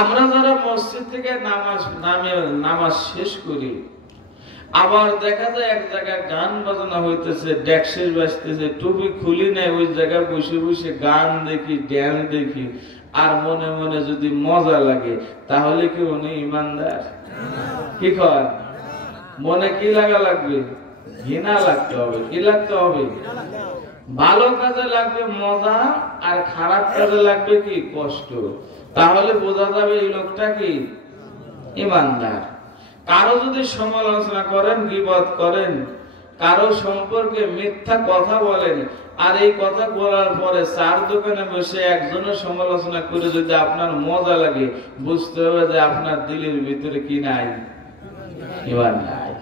আমরা যারা মসজিদ থেকে নামাজ শেষ করি, আবার দেখা যায় এক জায়গায় গান বাজনা হইতেছে, ডেক্সের বাজতেছে, টুপি খুলি নাই, ওই জায়গায় বসে বসে গান দেখি, ড্যান্স দেখি, আর মনে মনে যদি মজা লাগে, তাহলে কি উনি ঈমানদার? কি কর, মনে কি লাগা লাগবে? ঘৃণা লাগতে হবে। কি লাগতে হবে? ভালো কাজে লাগবে মজা, আর খারাপ কাজে লাগবে কি কষ্ট। তাহলে বোঝা যাবে এই লোকটা কি ঈমানদার। কারো যদি সমালোচনা করেন, গীবত করেন, কারো সম্পর্কে মিথ্যা কথা বলেন, আর এই কথা বলার পরে চার দোকানে বসে একজনের সমালোচনা করে যদি আপনার মজা লাগে, বুঝতে হবে যে আপনার দিলের ভিতরে কি নাই? ঈমান নাই।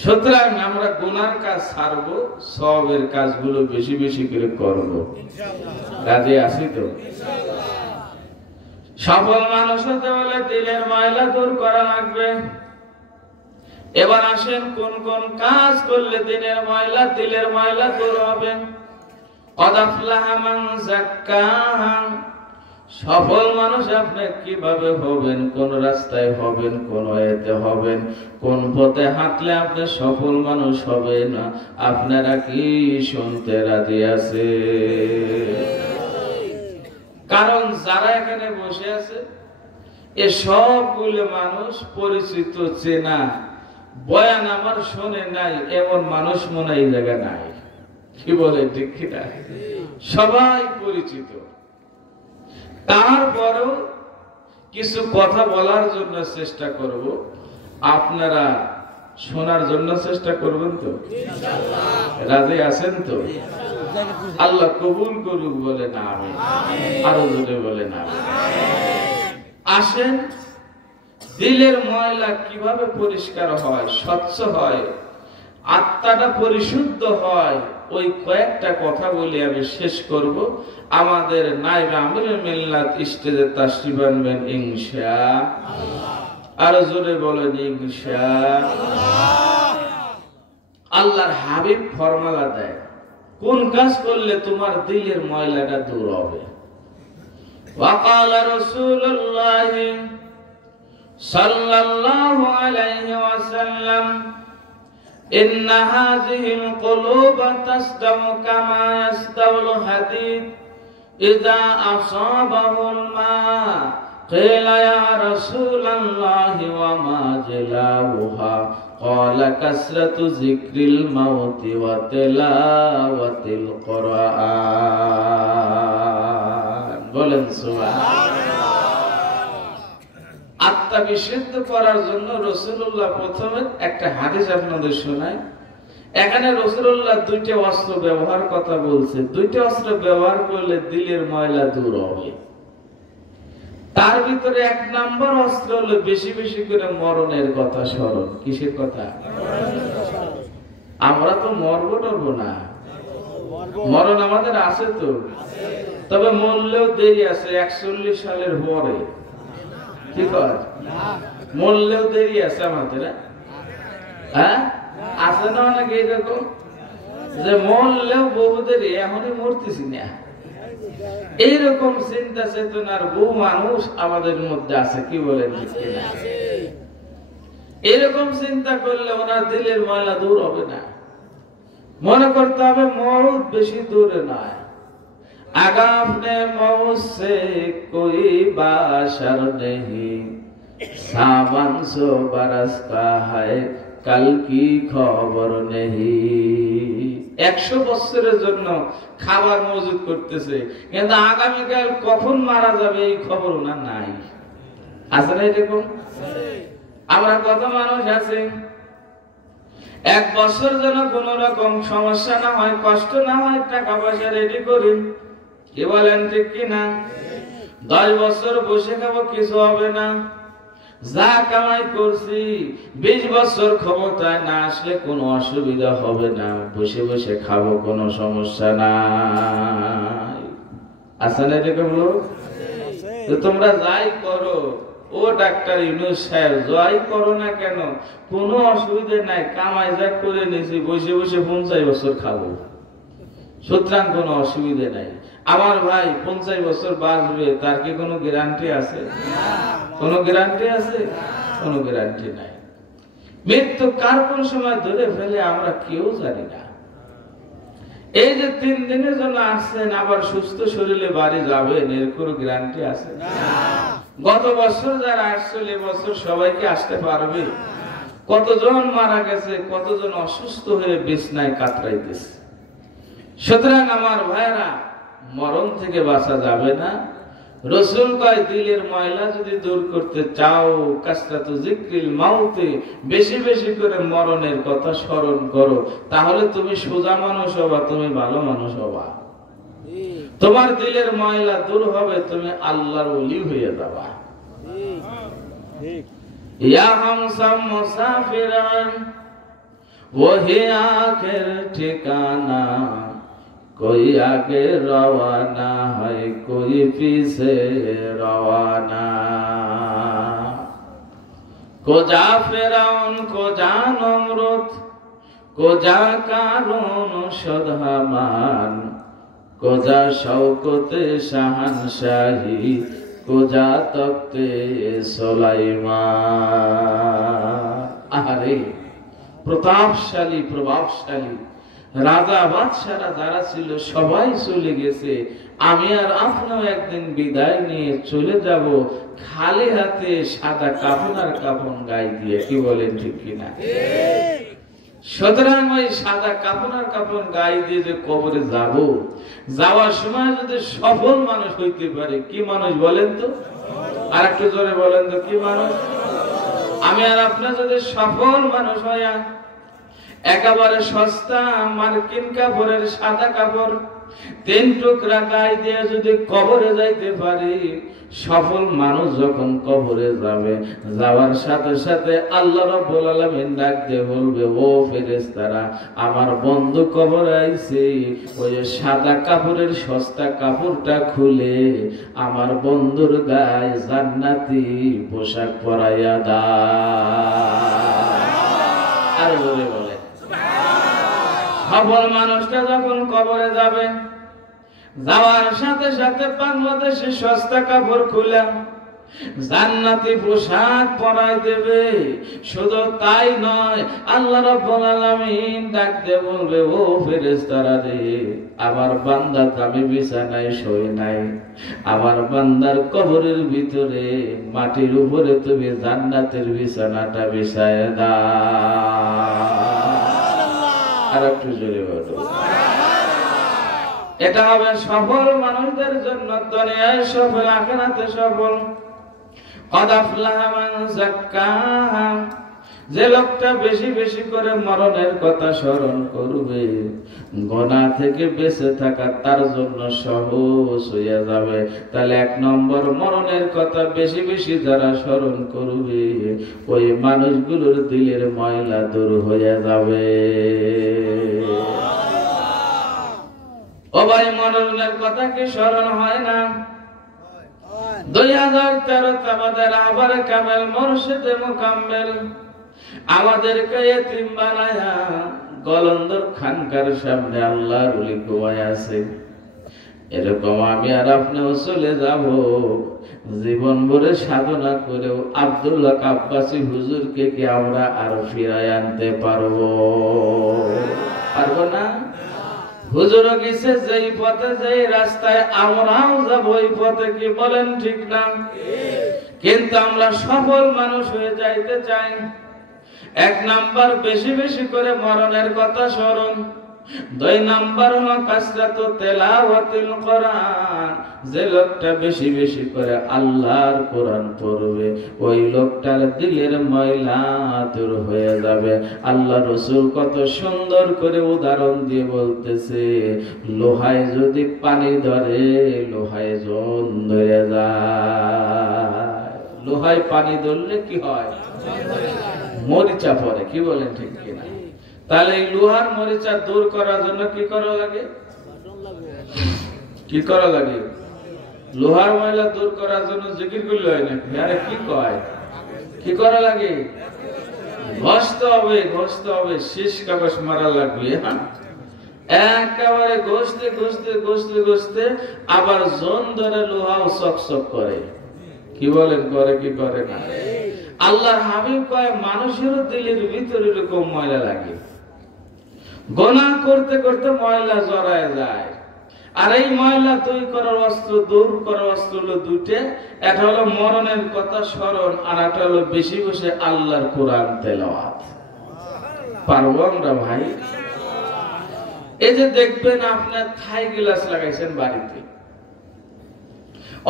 সুতরাং আমরা গুনার কাজ ছাড়বো, সওয়াবের কাজগুলো বেশি বেশি করে করব। রাজি আছি তো? সফল মানুষ হতে হলে দিলের ময়লা দূর করা লাগবে। এবার আসেন, কোন কোন কাজ করলে দিলের ময়লা দূর হবে। কদ আফলাহা মান যাক্কাহা। সফল মানুষ আপনি কিভাবে হবেন, কোন রাস্তায় হবেন, কোন এতে হবেন, কোন পথে হাঁটলে আপনি সফল মানুষ হবেন, আপনারা কি শুনতে রাজি আছে? কারণ যারা এখানে বসে আছে, এ সবগুলো মানুষ পরিচিত, চেনা, বয়ান আমার শুনে নাই এমন মানুষ মনে এই জায়গা নাই। কি বলে, ঠিক কিনা? সবাই পরিচিত। তারপরও কিছু কথা বলার জন্য চেষ্টা করব, আপনারা শোনার জন্য চেষ্টা করবেন তো? রাজি আছেন তো? আল্লাহ কবুল করুক, বলে না আমি, আরো জোরে বলে না। আসেন, দিলের ময়লা কিভাবে পরিষ্কার হয়, স্বচ্ছ হয়, আত্মাটা পরিশুদ্ধ হয়, ওই কয়েকটা কথা বলে আমি শেষ করব। আমাদের নায়েব আমিরুল মিল্লাত স্টেজে তাশরিফ আনবেন ইনশাআল্লাহ। আরো জোরে বলেন ইনশাআল্লাহ। আল্লাহর হাবিব ফরমালা দেয়, কোন কাজ করলে তোমার দিলের ময়লাটা দূর হবে। ওয়াকালা রাসূলুল্লাহ সাল্লাল্লাহু আলাইহি ওয়াসাল্লাম, ইন্না হাযিহিল কুলুবা তাসদামু কামা ইয়াসদাউল হাদীদ ইযা আসাবাহুল মা। ক্বিলা ইয়া রাসূলাল্লাহ ওয়া মা জালাউহা? ক্বালা কাসরাতু যিকরিল মাউতি ওয়া তিলাওয়াতিল কুরআন। বলেন সুবহানাল্লাহ। আত্মা বিশুদ্ধ করার জন্য রাসূলুল্লাহ প্রথমে একটা হাদিস আপনাদের শোনায়। এখানে রাসূলুল্লাহ দুইটা অস্ত্র ব্যবহার কথা বলছে। দুইটা অস্ত্র ব্যবহার করলে দিলের ময়লা দূর হবে। তার ভিতরে এক নম্বর অস্ত্র হলো বেশি বেশি করে মরণের কথা স্মরণ। কিসের কথা? আমরা তো মরবো না, মরণ আমাদের আছে তো, তবে মরলেও দেরি আছে, 41 সালের পরে। ঠিক আছে, মরলেও দেরি আছে আমাদের। হ্যাঁ, আছে না অনেক এইরকম যে মরলেও বহু দেরি, এখনই মরতেছি না, এইরকম চিন্তা চেতনার বহু মানুষ আমাদের মধ্যে আছে। কি বলেন? এরকম চিন্তা করলে ওনার দিলের ময়লা দূর হবে না। মনে করতে হবে মৌত বেশি দূরে নয়। আগে আপনি মৌত সে কোই বাশার নেহি, সামান সো বরস কা হ্যায়, কাল কি খবর নেহি। 100 বছরের জন্য খাবার মজুদ করতেছে, কিন্তু আগামীকাল কখন মারা যাবে এই খবর ওনার নাই। আছে না এরকম? আমরা কত মানুষ আছে, 1 বছর যেন কোন রকম সমস্যা না হয়, কষ্ট না হয়, টাকা পয়সা রেডি করি। কি বলেন, ঠিক কিনা? 10 বছর বসে খাবো, কিছু হবে না। যা কামাই করছি 20 বছর ক্ষমতায় না আসলে কোনো অসুবিধা হবে না, বসে বসে খাবো, কোনো সমস্যা নাই। আছে না এরকম লোক? তো তোমরা যাই করো, ও ডাক্তার ইউনূস সাহেব জয় করো না কেন, কোনো অসুবিধা নাই, কামাই যা করে নিয়েছি বসে বসে 50 বছর খাবো, সুতরাং কোনো অসুবিধা নাই। আমার ভাই 50 বছর বাঁচবে, তার কি কোনো গ্যারান্টি আছে? কোনো গ্যারান্টি আছে? কোনো গ্যারান্টি নাই। মৃত্যু কার কোন সময় ধরে ফেলে আমরা কেউ জানি না। এই যে 3 দিনের জন্য আসছেন, আবার সুস্থ শরীরে বাড়ি যাবেন, এর কোনো গ্যারান্টি আছে? গত বছর যারা আসছিল এবছর সবাইকে আসতে পারবে? কতজন মারা গেছে, কতজন অসুস্থ হয়ে বিছনায় কাতরাইতেছে। সুতরাং আমার ভাইরা, মরণ থেকে বাঁচা যাবে না। রাসূল কয় দিলের ময়লা যদি দূর করতে চাও, কাসরাতু যিকরিল মাউতে, বেশি বেশি করে মরণের কথা স্মরণ করো, তাহলে তুমি সোজা মানুষ হবা, তুমি ভালো মানুষ হবা। তোমার দিলের ময়লা দূর হবে, তুমি আল্লাহর ওলি হয়ে যাবা। ইয়া হামসাম মুসাফিরান ওহি আখির ঠিকানা, कोई आगे रवाना है कोई पीछे रवाना, को जा फिरौन को जा नमरूद को जा कारून शोधामान, को जा शौकते शाहनशाही को जा तख्ते सुलाइमान। আরে প্রতাপশালী প্রভাবশালী রাজা বাদশারা যারা ছিল সবাই চলে গেছে, আমি আর আপনিও একদিন বিদায় নিয়ে চলে যাব খালি হাতে, সাদা কাফন আর কাফন গায়ে দিয়ে। কি বলেন ঠিক কিনা? সুতরাং ওই সাদা কাফন আর কাফন গায়ে দিয়ে যে কবরে যাব, যাওয়ার সময় যদি সফল মানুষ হইতে পারে, কি মানুষ বলেন তো? আর একটু জোরে বলেন তো, কি মানুষ? আমি আর আপনি যদি সফল মানুষ হইয়া একেবারে সস্তা মার্কিন কাপড়ের সাদা কাপড় 3 টুকরা গায়ে দিয়ে যদি কবরে যাইতে পারি, সফল মানুষ যখন কবরে যাবে, যাওয়ার সাথে সাথে আল্লাহ রাব্বুল আলামিন ডাক দিয়ে বলবে, ও ফেরেশতারা, আমার বন্ধু কবরে আইছে, ওই সাদা কাপড়ের সস্তা কাপড়টা খুলে আমার বন্ধুর গায়ে জান্নাতি পোশাক পরাইয়া দাও। আর বলে বলে সফল মানুষটা যখন কবরে যাবে, যাওয়ার সাথে সাথে বাংলাদেশে সস্তা কাপড় খুলে জান্নাতি পোশাক পরাই দেবে। শুধু তাই নয়, আল্লাহ রাব্বুল আলামিন ডাক দিয়ে বলবে, ও ফেরেশতারা রে, আমার বান্দা আমি বিছানায় শুয়ে নাই, আমার বান্দার কবরের ভিতরে মাটির উপরে তুমি জান্নাতের বিছানাটা বিছায় দাও। আর একটু জোরে বলো। এটা হবে সফল মানুষদের জন্য, দুনিয়ায় সফল, আখিরাতে সফল। قد أفلح من زكاها, যে লোকটা বেশি বেশি করে মরণের কথা স্মরণ করবে, গুনাহ থেকে বেঁচে থাকা তার জন্য সহজ হয়ে যাবে। তাহলে 1 নম্বর, মরণের কথা বেশি বেশি যারা স্মরণ করবে, ওই মানুষগুলোর দিলের ময়লা দূর হয়ে যাবে। ও ভাই, মরণের কথা কি স্মরণ হয় না? 2013 আমাদের আবার কামেল মুর্শিদে মুকাম্মেল আমাদেরকে এতিম বানায়া গলন্দর খানকার সামনে আল্লাহর ওলি ঘুমায় আছে। এরকম আমি আর আপনিও চলে যাব, জীবন ভরে সাধনা করেও আব্দুল্লাহ আব্বাসী হুজুরকে কি আমরা আর ফিরায় আনতে পারবো? পারবো না। হুজুর গেছে যেই পথে, যেই রাস্তায়, আমরাও যাবো ওই পথে। কি বলেন ঠিক না? কিন্তু আমরা সফল মানুষ হয়ে যাইতে চাই। 1 নাম্বার, বেশি বেশি করে মরণের কথা স্মরণ। 2 নাম্বার হলো কাসরাতু তেলাওয়াতুল কোরআন। যে লোকটা বেশি বেশি করে আল্লাহর কোরআন পড়বে, ওই লোকটার দিলের ময়লা দূর হয়ে যাবে। আল্লাহ রাসূল কত সুন্দর করে উদাহরণ দিয়ে বলতেছে, লোহায় যদি পানি ধরে, লোহায় জন ধরে যায়। লোহায় পানি ধরলে কি হয়? মরিচা পড়ে। কি বলেন ঠিক কিনা? তাহলে এই লোহার মরিচা দূর করার জন্য কি করা লাগে? কি করা লাগে? লোহার ময়লা দূর করার জন্য জিকির করলে হয় নাকি? আরে কি কয়, কি করা লাগে? ঘষতে হবে, শেষ কাগজ মারা লাগবে। একেবারে ঘষতে আবার জন ধরে লোহাও চকচক করে। কি বলেন, করে কি করে না? আল্লাহর হাবিব কয় মানুষেরও দিলের ভিতরে এরকম ময়লা লাগে, গোনাহ করতে করতে ময়লা জড়ায় যায়। আর এই ময়লা দূর করার অস্ত্র হলো দুইটা। একটা হলো মরণের কথা স্মরণ, আর একটা হলো বেশি বসে আল্লাহর কোরআন তেলাওয়াত। পারবো আমরা ভাই? এই যে দেখবেন আপনার থাই গিলাস লাগাইছেন বাড়িতে,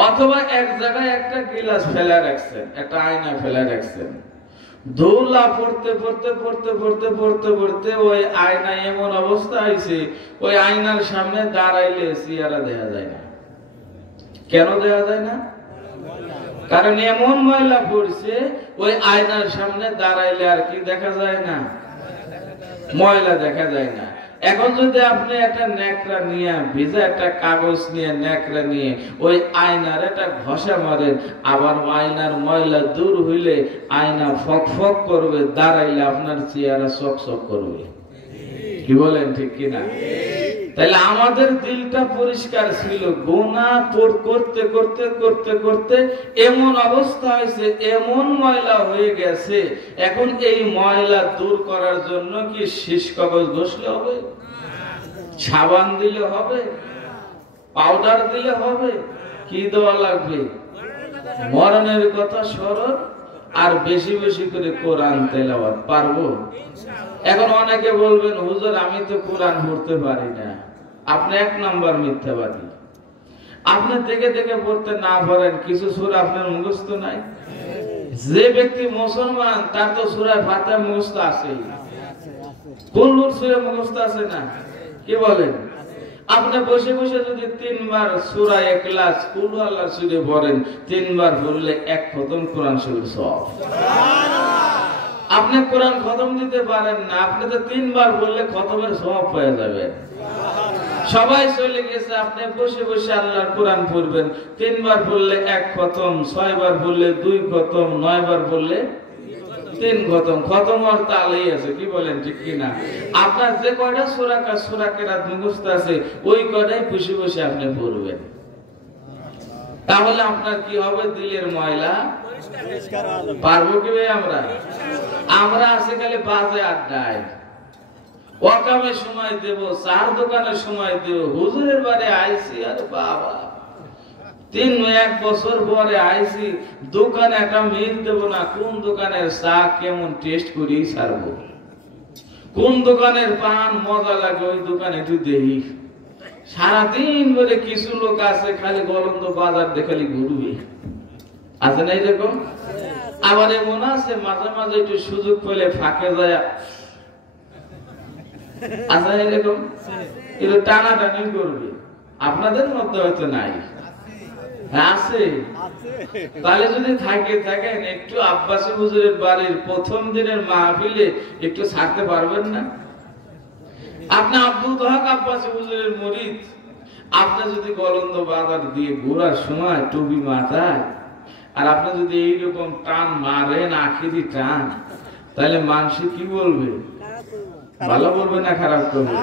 অথবা এক জায়গায় একটা গিলাস ফেলে রাখছেন, একটা আয়না ফেলে রাখছেন, ধুলা পড়তে ওই আয়না এমন অবস্থা হয়েছে, ওই আয়নার সামনে দাঁড়াইলে চেহারা দেখা যায় না। কেন দেখা যায় না? কারণ এমন ময়লা পড়ছে, ওই আয়নার সামনে দাঁড়াইলে আর কি দেখা যায় না? ময়লা দেখা যায় না। এখন যদি আপনি একটা ন্যাকড়া নিয়ে, ভিজা একটা কাগজ নিয়ে, ন্যাকড়া নিয়ে ওই আয়নার একটা ঘষা মারেন, আবার আয়নার ময়লা দূর হইলে আয়না ফক করবে, দাঁড়াইলে আপনার চেহারা চকচক করবে। কি বলেন, ঠিক কিনা? তাহলে আমাদের দিলটা পরিষ্কার ছিল, গুনাহ করতে এমন অবস্থা হয়েছে, এমন ময়লা হয়ে গেছে। এখন এই ময়লা দূর করার জন্য কি শেষ কাগজ ঘষলে হবে? সাবান দিলে হবে? পাউডার দিলে হবে? কি দেওয়া লাগবে? মরণের কথা স্মরণ আর বেশি বেশি করে কোরআন তেলাওয়াত। পারবো? এখন অনেকে বলবেন, হুজুর আমি তো কোরআন পড়তে পারি না। আপনি এক নাম্বার মিথ্যাবাদী। আপনি দেখে পড়তে না পারেন, কিছু সূরা আপনার মুখস্থ নাই। যে ব্যক্তি মুসলমান তার তো সূরা ফাতিহা মুখস্থ আছেই, কুল্লুর সূরা মুখস্থ আছে না? কি বলেন? আপনি বসে যদি 3 বার সূরা ইখলাস কুল আল্লাহর সূরা পড়েন, 3 বার পড়লে এক খতম কোরআন শরীফ সওয়াব। আপনি কোরআন খতম দিতে পারেন না, আপনি তো 3 বার পড়লে খতমের সওয়াব পেয়ে যাবেন। সবাই চলে গেছে, আপনি বসে আল্লাহর কোরআন পড়বেন। 3 বার পড়লে 1 খতম, 6 বার পড়লে 2 খতম, 9 বার পড়লে 3 খতম। খতম আর তালেই আছে। কি বলেন, ঠিক কিনা? আপনার যে কয়টা সূরা কেরাত মুখস্থ আছে, ওই কয়টাই বসে আপনি পড়বেন। তাহলে আপনার কি হবে? দিলের ময়লা পরিষ্কার হবে। পারবো কি ভাই? আমরা আছে খালি বাজে আড্ডায়, ওয়াকামে সময় দেব, চার দোকানের সময় দেব, হুজুরের বাড়ি আইছি, আর বাবা 1 বছর পরে আইছি, দোকানে একটা মিল দেব না, কোন দোকানের চা কেমন টেস্ট করি ছাড়বো, কোন দোকানের পান মজা লাগে ওই দোকানে একটু দেখি। সারাদিন ধরে কিছু লোক আছে খালি গলন্দ বাজার দেখালি ঘুরবে, আছে না এরকম? আবার এমন আছে মাঝে মাঝে একটু সুযোগ পেলে ফাঁকে যায়, আছে এরকম? একটু টানাটানি করবে। আপনাদের মধ্যে হয়তো নাই, আছে। তাহলে যদি থাকেন একটু আব্বাসী হুজুরের বাড়ির প্রথম দিনের মাহফিলে একটু ছাড়তে পারবেন না? আপনি আব্দুল হক আব্বাসী হুজুরের মুরিদ, আপনি যদি গলন্দ বাজার দিয়ে ঘোরার সময় টুপি মাথায়, আর আপনি যদি এইরকম টান মারেন, আখিরি টান, তাহলে মানুষ কি বলবে? ভালো বলবে না খারাপ করবে?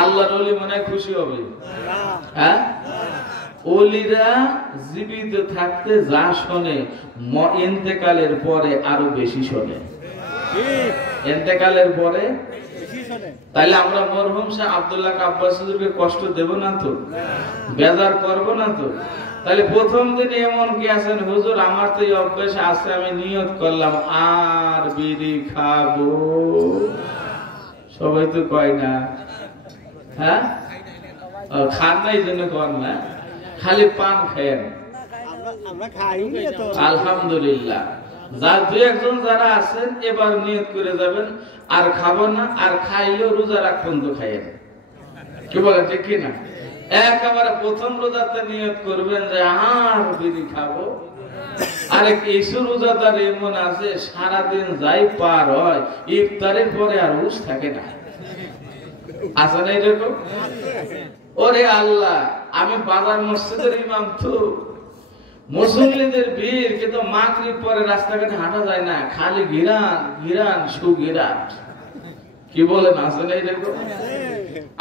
আল্লাহর ওলি মনে হয় খুশি হবে? হ্যাঁ, ওলিরা জীবিত থাকতে যা শোনে, ইন্তেকালের পরে আরো বেশি শোনে। ইন্তেকালের পরে তাইলে আমরা মরহুম শাহ আব্দুল্লাহ আব্বাস হুজুরকে কষ্ট দেব না তো? বেজার করব না তো? তাহলে প্রথম দিন এমন কি আছেন, হুজুর আমার তো এই অভ্যাস আছে, আমি নিয়ত করলাম আর বিড়ি খাবো। সবাই তো কয় না, হ্যাঁ? খান নাই জন্য কর না, খালি পান খায়েন। আলহামদুলিল্লাহ। যার 2-1 যারা আছেন এবার নিয়ত করে যাবেন আর খাবেন না, আর খাইলেও রোজা রাখবেন তো খাইয়েন। কি বলে, ঠিক কিনা? একেবারে প্রথম রোজাতে নিয়ত করবেন যে আর বিড়ি খাবো। আরে কিছু রোজাদার এমন আছে সারাদিন যাই পার হয়, ইফতারের পরে আর হুঁশ থাকে না, আছে না এরকম? ওরে আল্লাহ, আমি বাজার মসজিদের ইমাম, তো মুসল্লিদের ভিড়, কিন্তু মাগরিব পরে রাস্তাঘাটে হাঁটা যায় না, খালি ঘিরান ঘিরান সুঘিরান। কি বলেন, আসেন এই দেখো,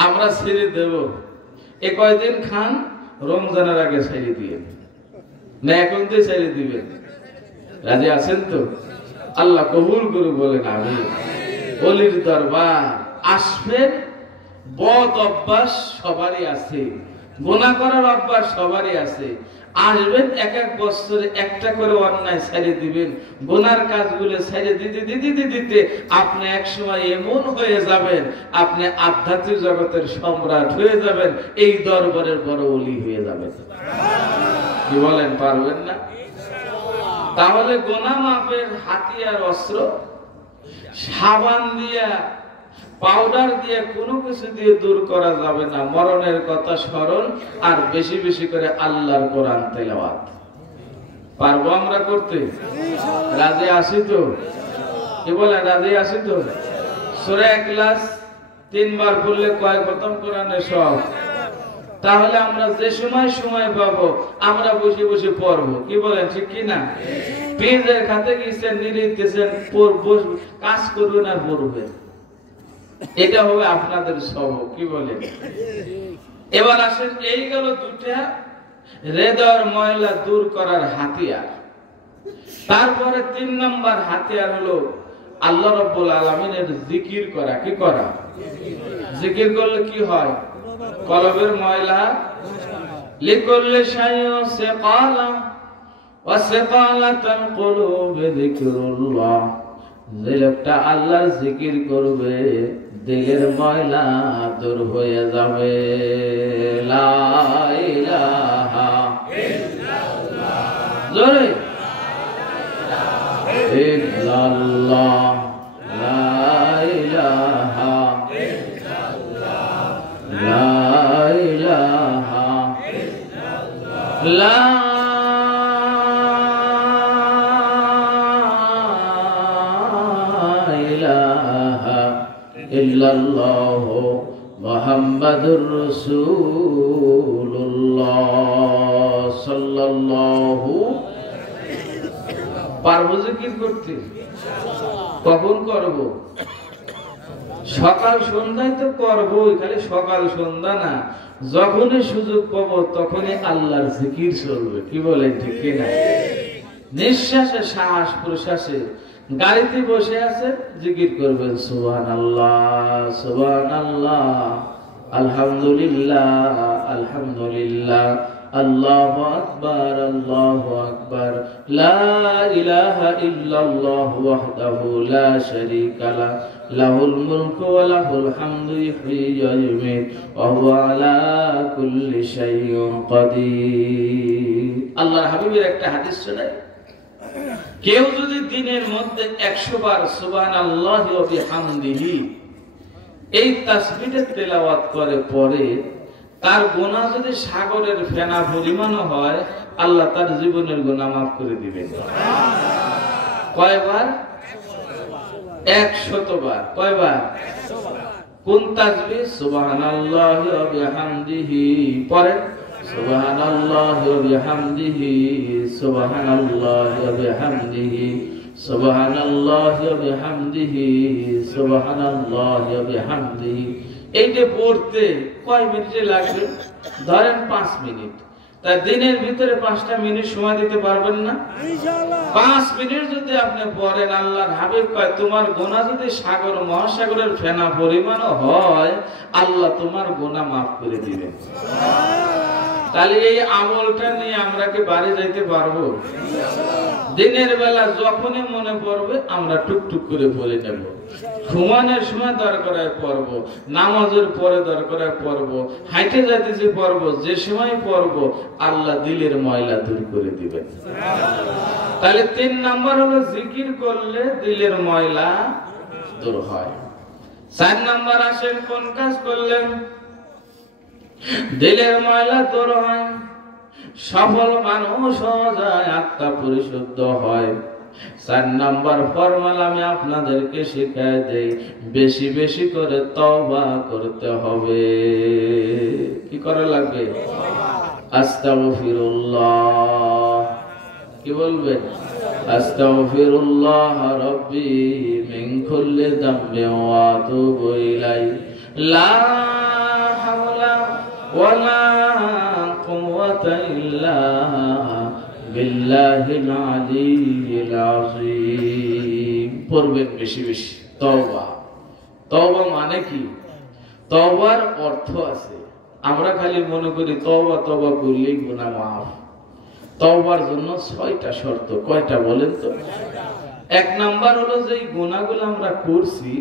আমরা ছেড়ে দেব। এ কয়দিন খান, রমজানের আগে ছেড়ে দিয়ে না, এখন তো ছেড়ে দিবেন। রাজি আছেন তো? আল্লাহ কবুল করে বলেন আমি। অলির দরবার আসবেন, বদ অভ্যাস সবারই আছে, গুনাহ করার অভ্যাস সবারই আছে। আসবেন, এক এক বছরে একটা করে অন্যায় ছেড়ে দিবেন, গুনার কাজগুলো ছেড়ে দিতে দিতে দিতে আপনি এক সময় এমন হয়ে যাবেন, আপনি আধ্যাত্মিক জগতের সম্রাট হয়ে যাবেন, এই দরবারের বড় ওলি হয়ে যাবেন। কি বলেন, পারবেন না? তাহলে গুনাহ মাফের হাতিয়ার অস্ত্র সাবান দিয়া, পাউডার দিয়ে, কোনো কিছু দিয়ে দূর করা যাবে না। মরণের কথা স্মরণ আর বেশি বেশি করে আল্লাহর কোরআন তেলাওয়াত। পারবো আমরা করতে? রাজি আছি তো? কি বলেন, রাজি আছি তো? সূরা ইখলাস 3 বার পড়লে কয় খতম কোরআনে? সব। তাহলে আমরা যে সময় পাবো আমরা বসে বসে পড়বো। কি বলেন, ঠিক কি না? পীরের খাতে গিয়েছেন, নিরিতেছেন, কাজ করবেন আর পড়বেন, এটা হবে আপনাদের সবক। কি বলেন? এবার আসেন, এই গেল দুটা হৃদয়ের ময়লা দূর করার হাতিয়ার। তারপরে 3 নম্বর হাতিয়ার হলো আল্লাহ রাব্বুল আলামিনের জিকির করা। কি করা? জিকির করলে কি হয়? কলবের ময়লা, লিকুল্লি শাইইন সিকালা ওয়া সিকালাতুল কুলুবি যিকরুল্লাহ। যে লোকটা আল্লাহর জিকির করবে, দিলের ময়লা দূর হয়ে যাবে। লা ইলাহা ইল্লাল্লাহ, জোরে ইল্লাল্লাহ, লা ইলাহা ইল্লাল্লাহ, লা ইলাহা ইল্লাল্লাহ, লা ইল্লাল্লাহু মুহাম্মাদুর রাসূলুল্লাহ সাল্লাল্লাহু। পারবো জিকির করতে? কখন করব? সকাল সন্ধ্যায় তো করবই, খালি সকাল সন্ধ্যা না, যখনই সুযোগ পাবো তখনই আল্লাহর জিকির চলবে। কি বলেন, ঠিক কিনা? নিঃশ্বাসে, শ্বাস প্রশ্বাসে, গাড়িতে বসে আছে জিকির করবেন, সুবহানাল্লাহ সুবহানাল্লাহ, আলহামদুলিল্লাহ আলহামদুলিল্লাহ, আল্লাহু আকবার আল্লাহু আকবার, লা ইলাহা ইল্লাল্লাহ ওয়াহদাহু লা শারীকা লাহু, লাহুল মুলকু ওয়া লাহুল হামদু ইহয়ি ওয়া ইউমীত ওয়া হুয়া আলা কুল্লি শাইইন কাদির। আল্লাহর হাবিবের একটা হাদিস শোনাই, কেউ যদি দিনের মধ্যে 100 বার সুবহানাল্লাহি ওয়া বিহামদিহি এই তাসবিহের তেলাওয়াত করে পরে, তার গুনাহ যদি সাগরের ফেনা পরিমাণও হয়, আল্লাহ তার জীবনের গুনাহ মাফ করে দিবেন। কয়বার? 100 বার। কয়বার? কোন তাসবিহ? সুবহানাল্লাহি ওয়া বিহামদিহি। পরে সুবহানাল্লাহি ওয়া বিহামদিহি, সুবহানাল্লাহি ওয়া বিহামদিহি, সুবহানাল্লাহি ওয়া বিহামদিহি, সুবহানাল্লাহি ওয়া বিহামদিহি। এইটা পড়তে কয় মিনিট লাগবে? ধরেন 5 মিনিট। তাই দিনের ভিতরে 5টা মিনিট সময় দিতে পারবেন না? ইনশাআল্লাহ। 5 মিনিট যদি আপনি পড়েন, আল্লাহর হাবিব কয় তোমার গুনাহ যদি সাগর মহাসাগরের ফেনা পরিমাণও হয়, আল্লাহ তোমার গুনাহ মাফ করে দিবেন। তাহলে এই আমলটা নিয়ে আমরা কি বাড়ি যাইতে পারবো? দিনের বেলা যখনই মনে পড়বে আমরা টুকটুক করে পড়ে নেব, ঘুমানোর সময় দরকার পড়ব, নামাজের পরে দরকার পড়ব, হাঁটে যাইতেছি পড়ব, যে সময় পড়ব আল্লাহ দিলের ময়লা দূর করে দিবেন। তাহলে 3 নাম্বার হলো জিকির করলে দিলের ময়লা দূর হয়। 4 নাম্বার আসেন, কোন কাজ করলেন দিলের ময়লা দূর হয়? সফল মানুষ হওয়া যায়, আত্মা পরিশুদ্ধ হয়। 4 নাম্বার ফরমাল আমি আপনাদেরকে শিখাই দেই, বেশি বেশি করে তওবা করতে হবে। কি করা লাগবে? আস্তাগফিরুল্লাহ। কি বলবেন? আস্তাগফিরুল্লাহ রাব্বি মিন কুল্লি যামবিন ওয়া আতুবু ইলাইহি লা হাওলা ওয়ালা কুওয়াতা ইল্লা বিল্লাহিল আলিয়্যিল আযীম। পড়বেন বেশি বেশি তওবা। তওবা মানে কি? তওবার অর্থ আছে। আমরা খালি মনে করি তওবা তওবা করলেই গুনাহ মাফ। তওবার জন্য 6টা শর্ত। কয়টা বলেন তো? 1 নাম্বার হলো যে গুনাহগুলো আমরা করছি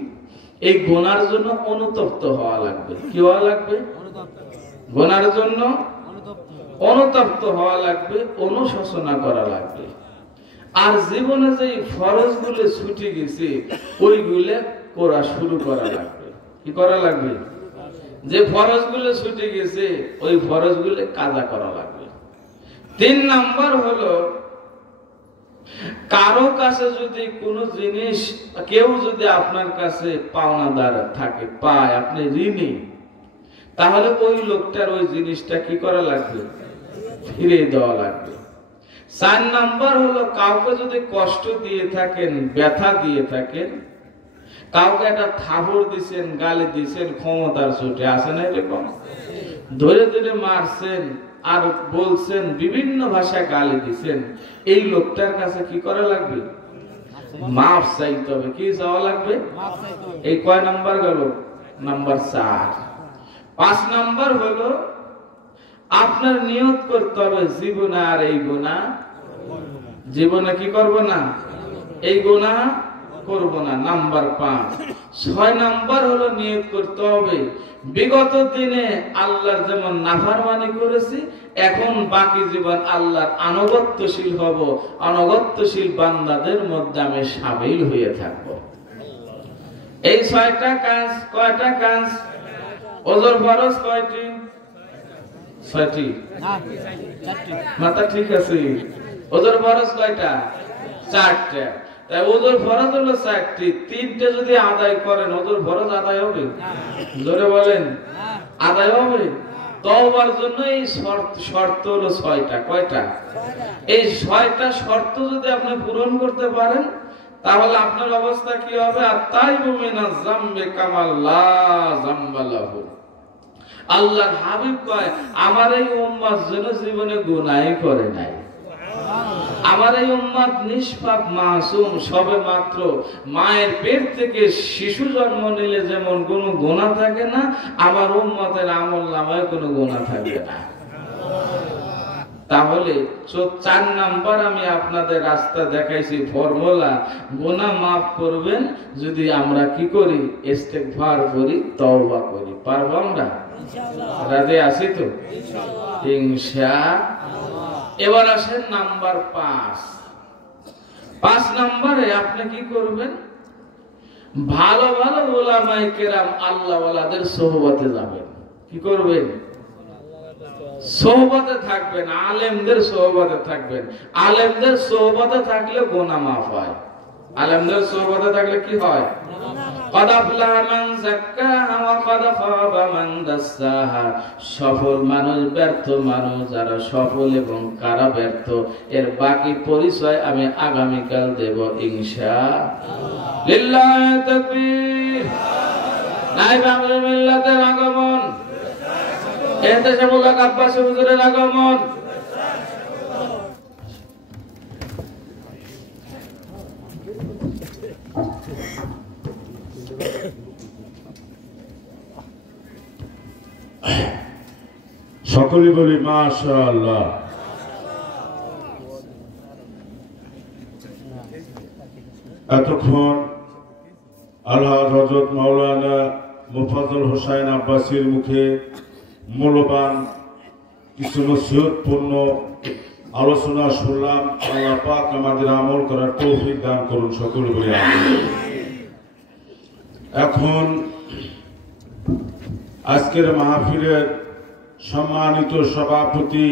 এই গুনার জন্য অনুতপ্ত হওয়া লাগবে। কি হওয়া লাগবে? গুনার জন্য অনুতপ্ত হওয়া লাগবে, অনুশোচনা করা লাগবে। আর জীবনে যে ফরজগুলো ছুটে গেছে ওইগুলো করা শুরু করা লাগবে। কি করা লাগবে? যে ফরজগুলো ছুটে গেছে ওই ফরজগুলো কাজা করা লাগবে। 3 নাম্বার হলো কারো কাছে যদি কোনো জিনিস কেউ যদি আপনার কাছে পাওনাদার থাকে, পায়, আপনি ঋণী, তাহলে ওই লোকটার ওই জিনিসটা কি করা লাগবে? ফিরিয়ে দেওয়া লাগবে। 4 নাম্বার হলো কাউকে যদি কষ্ট দিয়ে থাকেন, ব্যথা দিয়ে থাকেন, কাউকে একটা থাপড় দিয়েছেন, গালি দিয়েছেন, ক্ষমতার চোটে আছে না এরকম, ধরে ধরে মারছেন আর বলছেন, বিভিন্ন ভাষায় গালি দিয়েছেন, এই লোকটার কাছে কি করা লাগবে? মাফ চাইতে হবে। কি চাওয়া লাগবে? এই কয় নাম্বার গেল? নাম্বার 4। 5 নাম্বার হলো আপনার নিয়ত করতে হবে জীবনে আর এই গুনাহ, জীবনে কি করব না, এই গুনাহ করব না। নাম্বার 5। 6 নাম্বার হলো নিয়ত করতে হবে বিগত দিনে আল্লাহর যেমন নাফরমানি করেছি, এখন বাকি জীবন আল্লাহর আনুগত্যশীল হব, আনুগত্যশীল বান্দাদের মধ্যে আমি শামিল হয়ে থাকব। এই 6টা কাজ। কয়টা কাজ? ওজর ফরজ কয়টি? 6টি। মাথা ঠিক আছে? ওজর ফরজ কয়টা? 4টা। তাই ওজর ফরজ হলো 4টি। 3টে যদি আদায় করেন ওজর ফরজ আদায় হবে? জোরে বলেন, আদায় হবে? তওবার জন্য এই শর্ত হলো 6টা। কয়টা? এই 6টা শর্ত যদি আপনি পূরণ করতে পারেন তাহলে আপনার অবস্থা কি হবে? আত-তাইবু মিনাজ যামবি কামা লা যামবা লাহু। আল্লাহর হাবিব কয়, আমার এই উম্মত যেন জীবনে গুনাহই করে নাই। আমার এই উম্মত নিষ্পাপ, মাসুম, সবে মাত্র মায়ের পেট থেকে শিশু জন্ম নিলে যেমন কোনো গুনাহ থাকে না, আমার উম্মতের আমলনামায় কোনো গুনাহ থাকবে না। তাহলে 4 নাম্বার আমি আপনাদের রাস্তা দেখাইছি, ফর্মুলা। গুনাহ মাফ করবেন যদি আমরা কি করি? ইস্তেগফার করি, তওবা করি। পারবো আমরা? ইনশাআল্লাহ। রাজি আছি তো? ইনশাআল্লাহ। এবার আসেন নাম্বার 5। 5 নম্বরে আপনি কি করবেন? ভালো ভালো উলামায়ে কেরাম আল্লাহ ওয়ালাদের সোহবতে যাবেন। কি করবেন? সোহবতে থাকবেন, আলেমদের সোহবতে থাকবেন। আলেমদের সোহবতে থাকলে গুনাহ মাফ হয়। আলেমদের সোহবতে থাকলে কি হয়? قد أفلح من زكاها وقد خاب من دساها। সফল মানুষ, ব্যর্থ মানুষ, যারা সফল এবং কারা ব্যর্থ, এর বাকি পরিচয় আমি আগামীকাল দেব ইনশাআল্লাহ। লিল্লাহি তাকবীর। নায়েব আমিরুল মিল্লাতের আগমন, এহতেশামুল হক আব্বাসী হুজুরের আগমন। সকলে বলি মাশাআল্লাহ। এতক্ষণ আল্লাহ হযরত মাওলানা মুফাজ্জল হোসেন আব্বাসীর মুখে মূল্যবান কিছু নসিহতপূর্ণ আলোচনা শুনলাম। আল্লাহ পাক আমাদের আমল করার তৌফিক দান করুন। সকলে বলি আমিন। এখন আজকের মাহফিলের সম্মানিত সভাপতি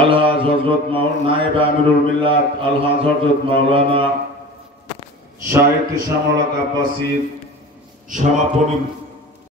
আলহাজ হযরত নায়েব আমিরুল মিল্লাত আলহাজ হযরত মাওলানা শাহ ইহতেশামুল হক আব্বাসীর সমাপনী